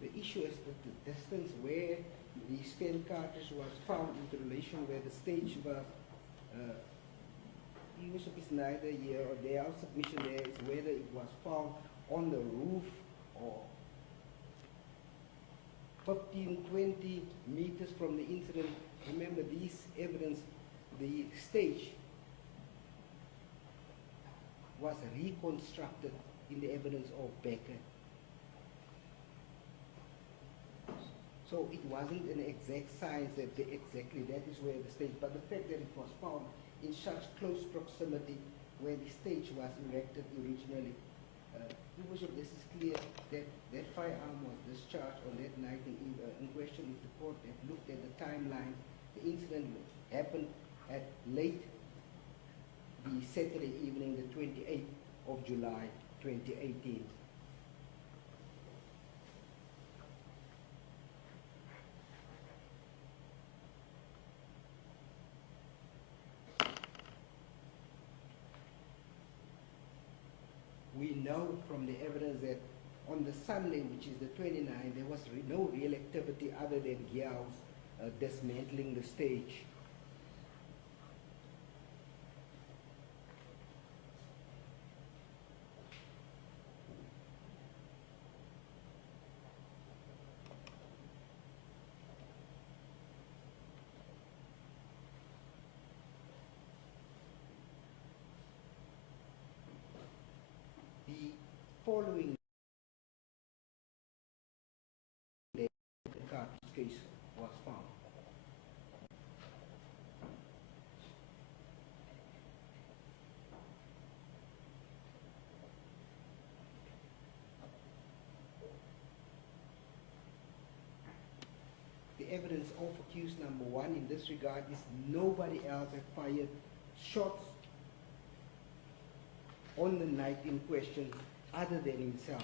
The issue is that the distance where the spent cartridge was found in relation where the stage was used is neither here or there. Our submission there is whether it was found on the roof or 15, 20 meters from the incident. Remember, these evidence, the stage was reconstructed in the evidence of Becker. So it wasn't an exact science that exactly that is where the stage, but the fact that it was found in such close proximity where the stage was erected originally, Your Worship, this is clear that that firearm was discharged on that night in question. If the court had looked at the timeline, the incident happened at late the Saturday evening, the 28th of July, 2018. We know from the evidence that on the Sunday, which is the 29th, there was no real activity other than yells dismantling the stage. The following day, the cartridge case was found. The evidence of accused number one in this regard is nobody else had fired shots on the night in question other than himself.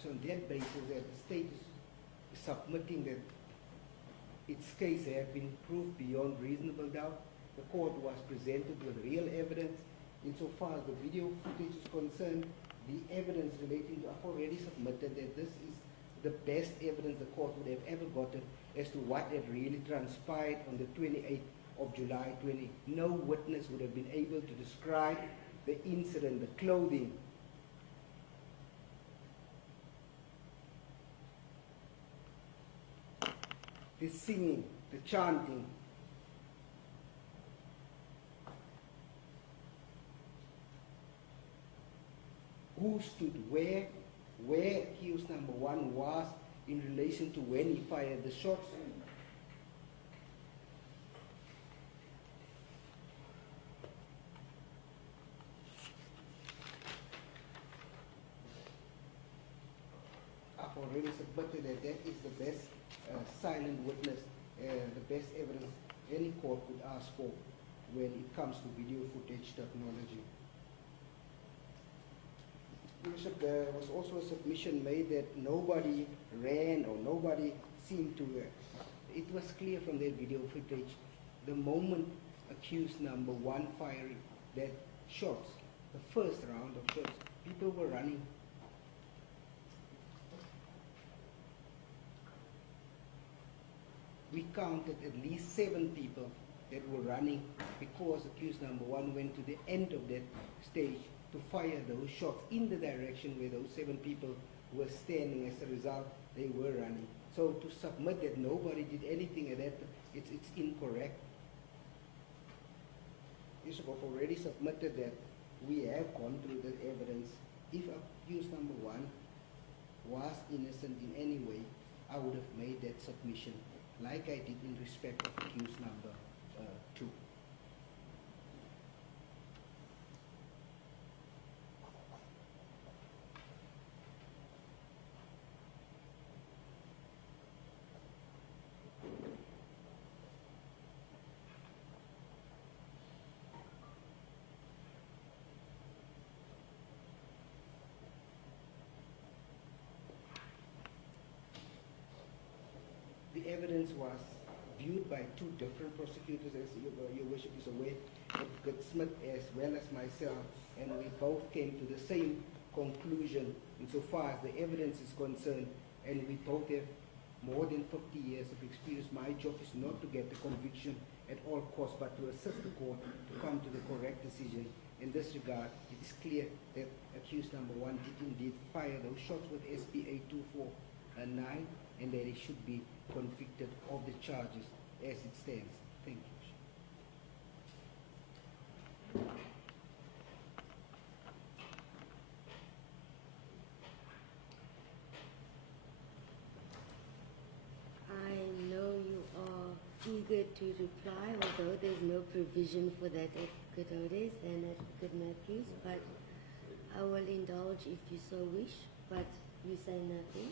So on that basis, that the state is submitting that its case had been proved beyond reasonable doubt. The court was presented with real evidence. Insofar as the video footage is concerned, the evidence relating to, I've already submitted that this is the best evidence the court would have ever gotten as to what had really transpired on the 28th of July 20. No witness would have been able to describe the incident, the clothing, the singing, the chanting. Who stood where accused number one was in relation to when he fired the shots. I've already submitted that that is the best silent witness, the best evidence any court could ask for when it comes to video footage technology. Bishop, there was also a submission made that nobody ran or nobody seemed to. It was clear from that video footage, the moment accused number one firing that shots, the first round of shots, people were running. we counted at least 7 people that were running because accused number 1 went to the end of that stage to fire those shots in the direction where those 7 people were standing. As a result, they were running. So to submit that nobody did anything at that, it's incorrect. Yes, I've already submitted that we have gone through the evidence. If accused number 1 was innocent in any way, I would have made that submission like I did in respect of accused number 2. The evidence was viewed by 2 different prosecutors, as your worship is aware, Advocate Smith as well as myself, and we both came to the same conclusion insofar as the evidence is concerned, and we both have more than 50 years of experience. My job is not to get the conviction at all costs, but to assist the court to come to the correct decision. In this regard, it is clear that accused number 1 did indeed fire those shots with SPA 249, and that he should be convicted of the charges as it stands. Thank you. I know you are eager to reply, although there's no provision for that, Advocate Odes and Advocate Matthews, but I will indulge if you so wish, but you say nothing.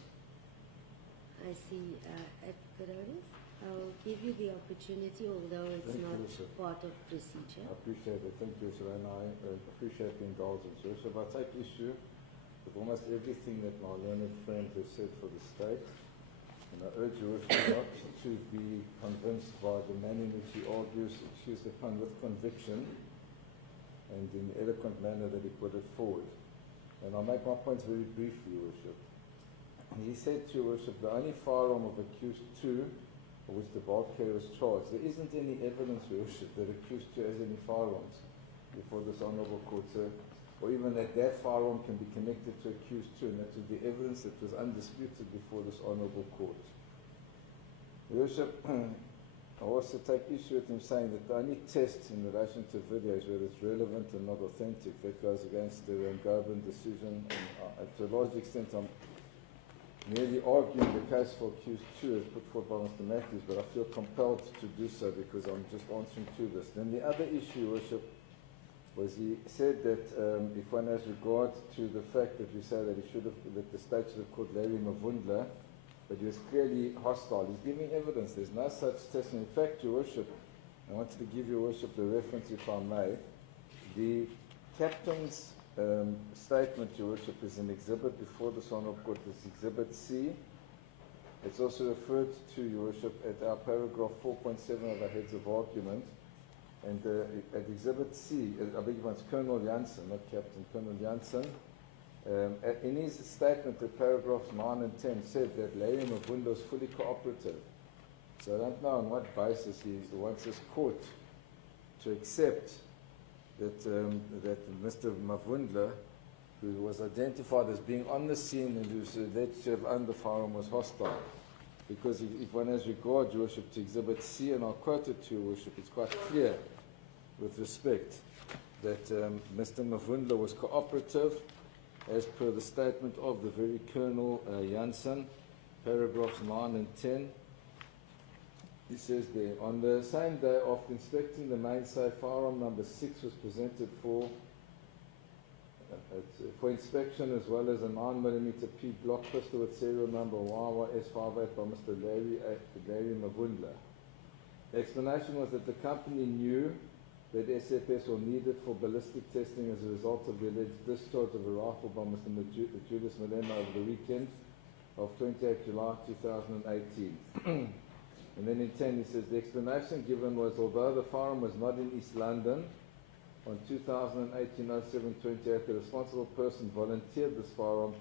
I see Advocate Odes. I'll give you the opportunity, although it's Thank not you, Worship. part of procedure. I appreciate it. Thank you, sir. And I appreciate the indulgence, Worship. I take issue with almost everything that my learned friend has said for the state. And I urge you, Worship, not to be convinced by the manner in which he argues, excuse the pun, with conviction and in the eloquent manner that he put it forward. And I'll make my points very briefly, Worship. He said to your Worship, the only firearm of accused 2 for which the bolt carrier was charged, there isn't any evidence, your Worship, that accused 2 has any firearms before this honourable court, sir, or even that firearm can be connected to accused 2, and that was the evidence that was undisputed before this honourable court. Your Worship, I also take issue with him saying that the only test in relation to videos, whether it's relevant and not authentic, that goes against the Govan decision, and to a large extent I'm merely arguing the case for accused 2 as put forward by Mr. Matthews, but I feel compelled to do so because I'm just answering to this. Then the other issue, Worship, was he said that if one has regard to the fact that we say that that the state should have caught Larry Mavundla, but he was clearly hostile. He's giving evidence. There's no such testimony. In fact, Your Worship, I wanted to give Your Worship the reference, if I may. The captain's statement, Your Worship, is an exhibit before this honourable court. It's Exhibit C. It's also referred to, Your Worship, at our paragraph 4.7 of our heads of argument. And at Exhibit C, I beg your pardon, it's Colonel Janssen, not Captain, Colonel Janssen. In his statement, the paragraphs 9 and 10 said that Larry Mavundla was fully cooperative. So I don't know on what basis he wants his court to accept that Mr. Mavundla, who was identified as being on the scene and who was alleged to have owned the firearm, was hostile. Because if one has regard, Your Worship, to Exhibit C, and I'll quote it to Your Worship, it's quite clear with respect that Mr. Mavundla was cooperative as per the statement of the very Colonel Janssen, paragraphs 9 and 10. He says there, on the same day after inspecting the main safe, firearm number 6 was presented for inspection, as well as a 9mm P block pistol with serial number YYS58 by Mr. Larry Mavundla. The explanation was that the company knew that SFS were needed for ballistic testing as a result of the alleged discharge of a rifle by Mr. Julius Malema over the weekend of 28 July 2018. And then in 10 he says, the explanation given was, although the firearm was not in East London, on 2018-07-28, the responsible person volunteered this firearm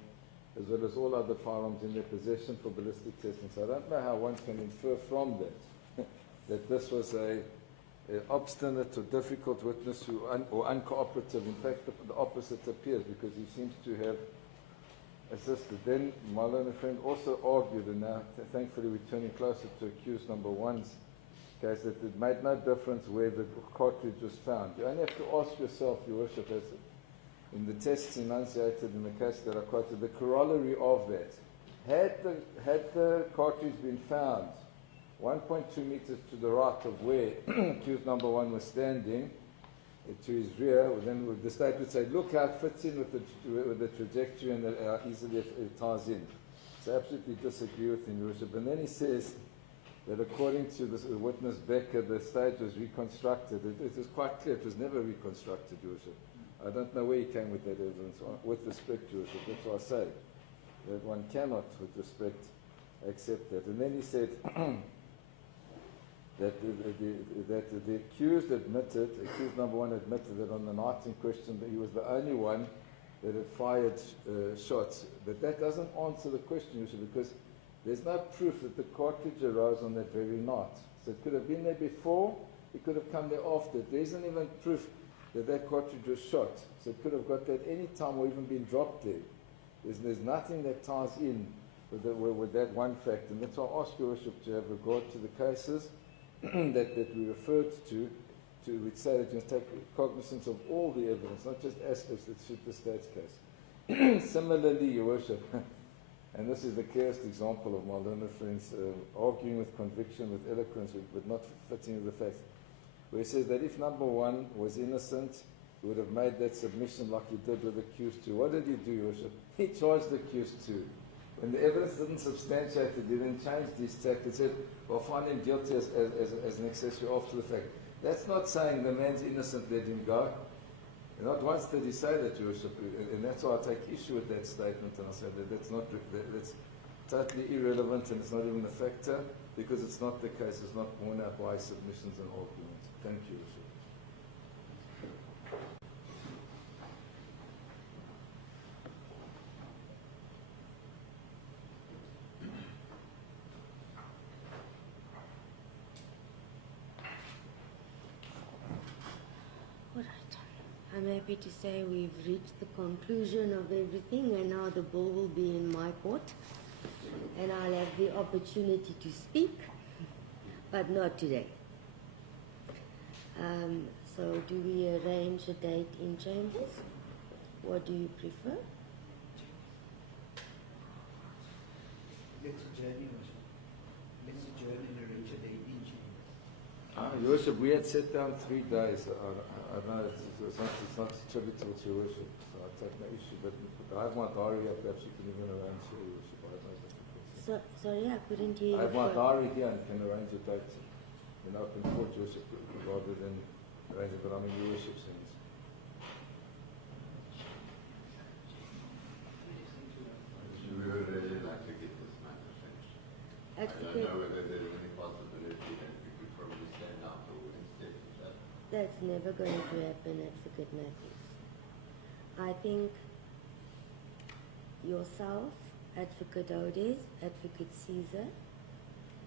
as well as all other firearms in their possession for ballistic testing. So I don't know how one can infer from that that this was a obstinate or difficult witness or uncooperative. In fact, the opposite appears, because he seems to have assisted. Then my learned friend also argued, and now thankfully we're turning closer to accused number one's case, that it made no difference where the cartridge was found. You only have to ask yourself, Your Worship, as in the tests enunciated in the case that I quoted, the corollary of that. Had the cartridge been found 1.2 meters to the right of where accused number one was standing, to his rear, then the state would say, look how it fits in with the trajectory and how easily it ties in. So I absolutely disagree with him, Your Worship. And then he says that according to the witness Becker, the stage was reconstructed. It is quite clear it was never reconstructed, Your Worship. I don't know where he came with that evidence. With respect, Your Worship, that's why I say that one cannot, with respect, accept that. And then he said that the accused number one admitted that on the night in question that he was the only one that had fired shots. But that doesn't answer the question, usually, because there's no proof that the cartridge arose on that very night. So it could have been there before, it could have come there after. There isn't even proof that that cartridge was shot. So it could have got there at any time or even been dropped there. There's nothing that ties in with that one fact. And that's why I ask Your Worship to have regard to the cases that we referred to which say that you must take cognizance of all the evidence, not just aspects that suit the state's case. Similarly, Your Worship, and this is the clearest example of my learned friends arguing with conviction, with eloquence, but not fitting with the facts, where he says that if number one was innocent, he would have made that submission like he did with accused two. What did he do, Your Worship? He charged accused two. When the evidence didn't substantiate it, he then changed his tact and said, well, find him guilty as an accessory after the fact. That's not saying the man's innocent, let him go. And not once did he say that, Your Worship, and that's why I take issue with that statement, and I say that that's totally irrelevant, and it's not even a factor, because it's not the case, it's not borne out by submissions and arguments. Thank you, Your Worship. All right. I'm happy to say we've reached the conclusion of everything, and now the ball will be in my court, and I'll have the opportunity to speak, but not today. So do we arrange a date in chambers? What do you prefer? Let's adjourn, Your Worship. Let's adjourn and arrange a date in chambers. Your Worship, we had set down 3 days. I know it's not attributable to Your Worship, so I take no issue, but I have my diary here, perhaps you can even arrange it, Your Worship. I have no difficulty. Sorry, I couldn't hear you. I have my diary here and can arrange a date in open court, Your Worship, rather than arrange it, but I'm in Your Worship's hands. We would really like to get this matter finished. I don't know whether there's any possibility that we could probably stand out for Wednesday. That's never going to happen, Advocate Matthews. I think yourself, Advocate Odes, Advocate Caesar,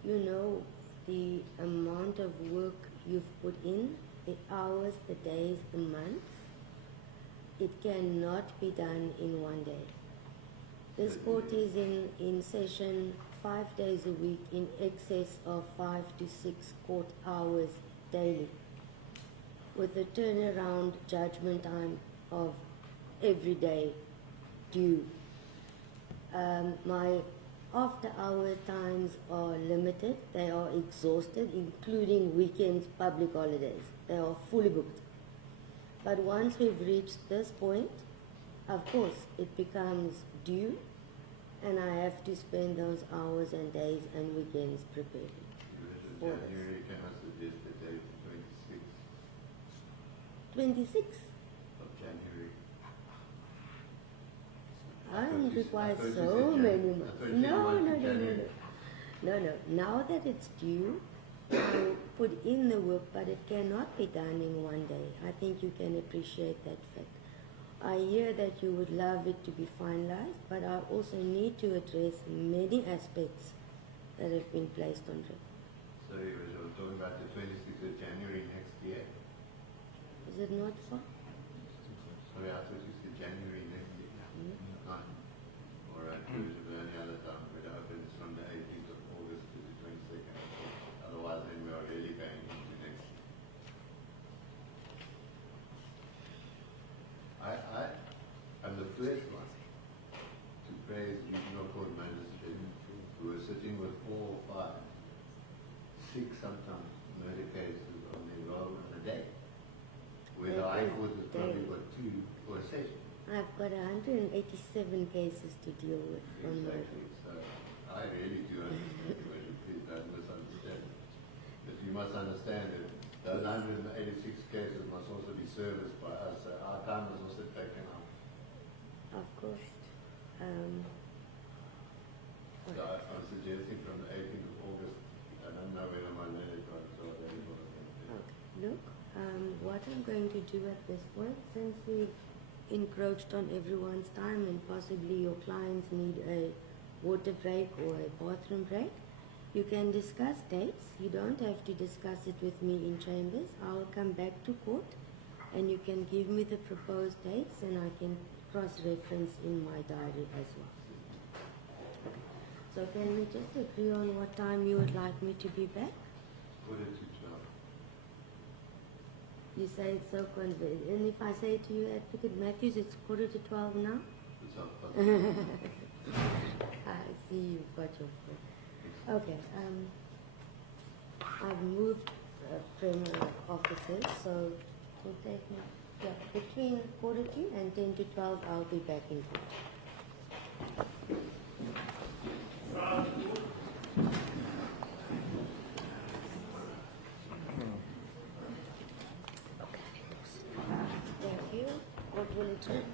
you know the amount of work you've put in, the hours, the days, the months. It cannot be done in one day. This court is in session 5 days a week, in excess of 5 to 6 court hours daily, with a turnaround judgment time of every day due. My after-hour times are limited. They are exhausted, including weekends, public holidays. They are fully booked. But once we've reached this point, of course, it becomes due, and I have to spend those hours and days and weekends preparing for this. January, can I suggest the date 26th 26? of January? I don't require I thought you so said many Jan- I months. thought you No. wanted January. Now that it's due, I put in the work, but it cannot be done in one day. I think you can appreciate that fact. I hear that you would love it to be finalized, but I also need to address many aspects that have been placed on record. So you were talking about the 26th of January next year. Is it not so? Sorry, I thought you said January next year. No. All right, closure of any other time. We'd open it's from the 18th of August to the 22nd. Otherwise, then we are really going into next year. I'm the first one to praise regional court magistrates who are sitting with 4, 5, 6 sometimes murder cases on their roll in a day. Where the High Court has probably got 2 for a session. I've got 187 cases to deal with on murder. Exactly. So I really do understand you, and please don't misunderstand. But you must understand that those 186 cases must also be serviced by us. So our time is also taken up. Of course. So I'm suggesting from the 18th of August, I don't know whether my letter cards are available again. Okay. Look, what I'm going to do at this point, since we've encroached on everyone's time and possibly your clients need a water break or a bathroom break, you can discuss dates. You don't have to discuss it with me in chambers. I'll come back to court and you can give me the proposed dates and I can cross-reference in my diary as well. So can we just agree on what time you would like me to be back? Quarter to 12. You say it's so convenient. And if I say to you, Advocate Matthews, it's 11:45 now? It's up. I see you've got your point. Okay. I've moved from offices, so it will take me between 11:45 and 10 to 12. I'll be back in court. Thank you. What will it take?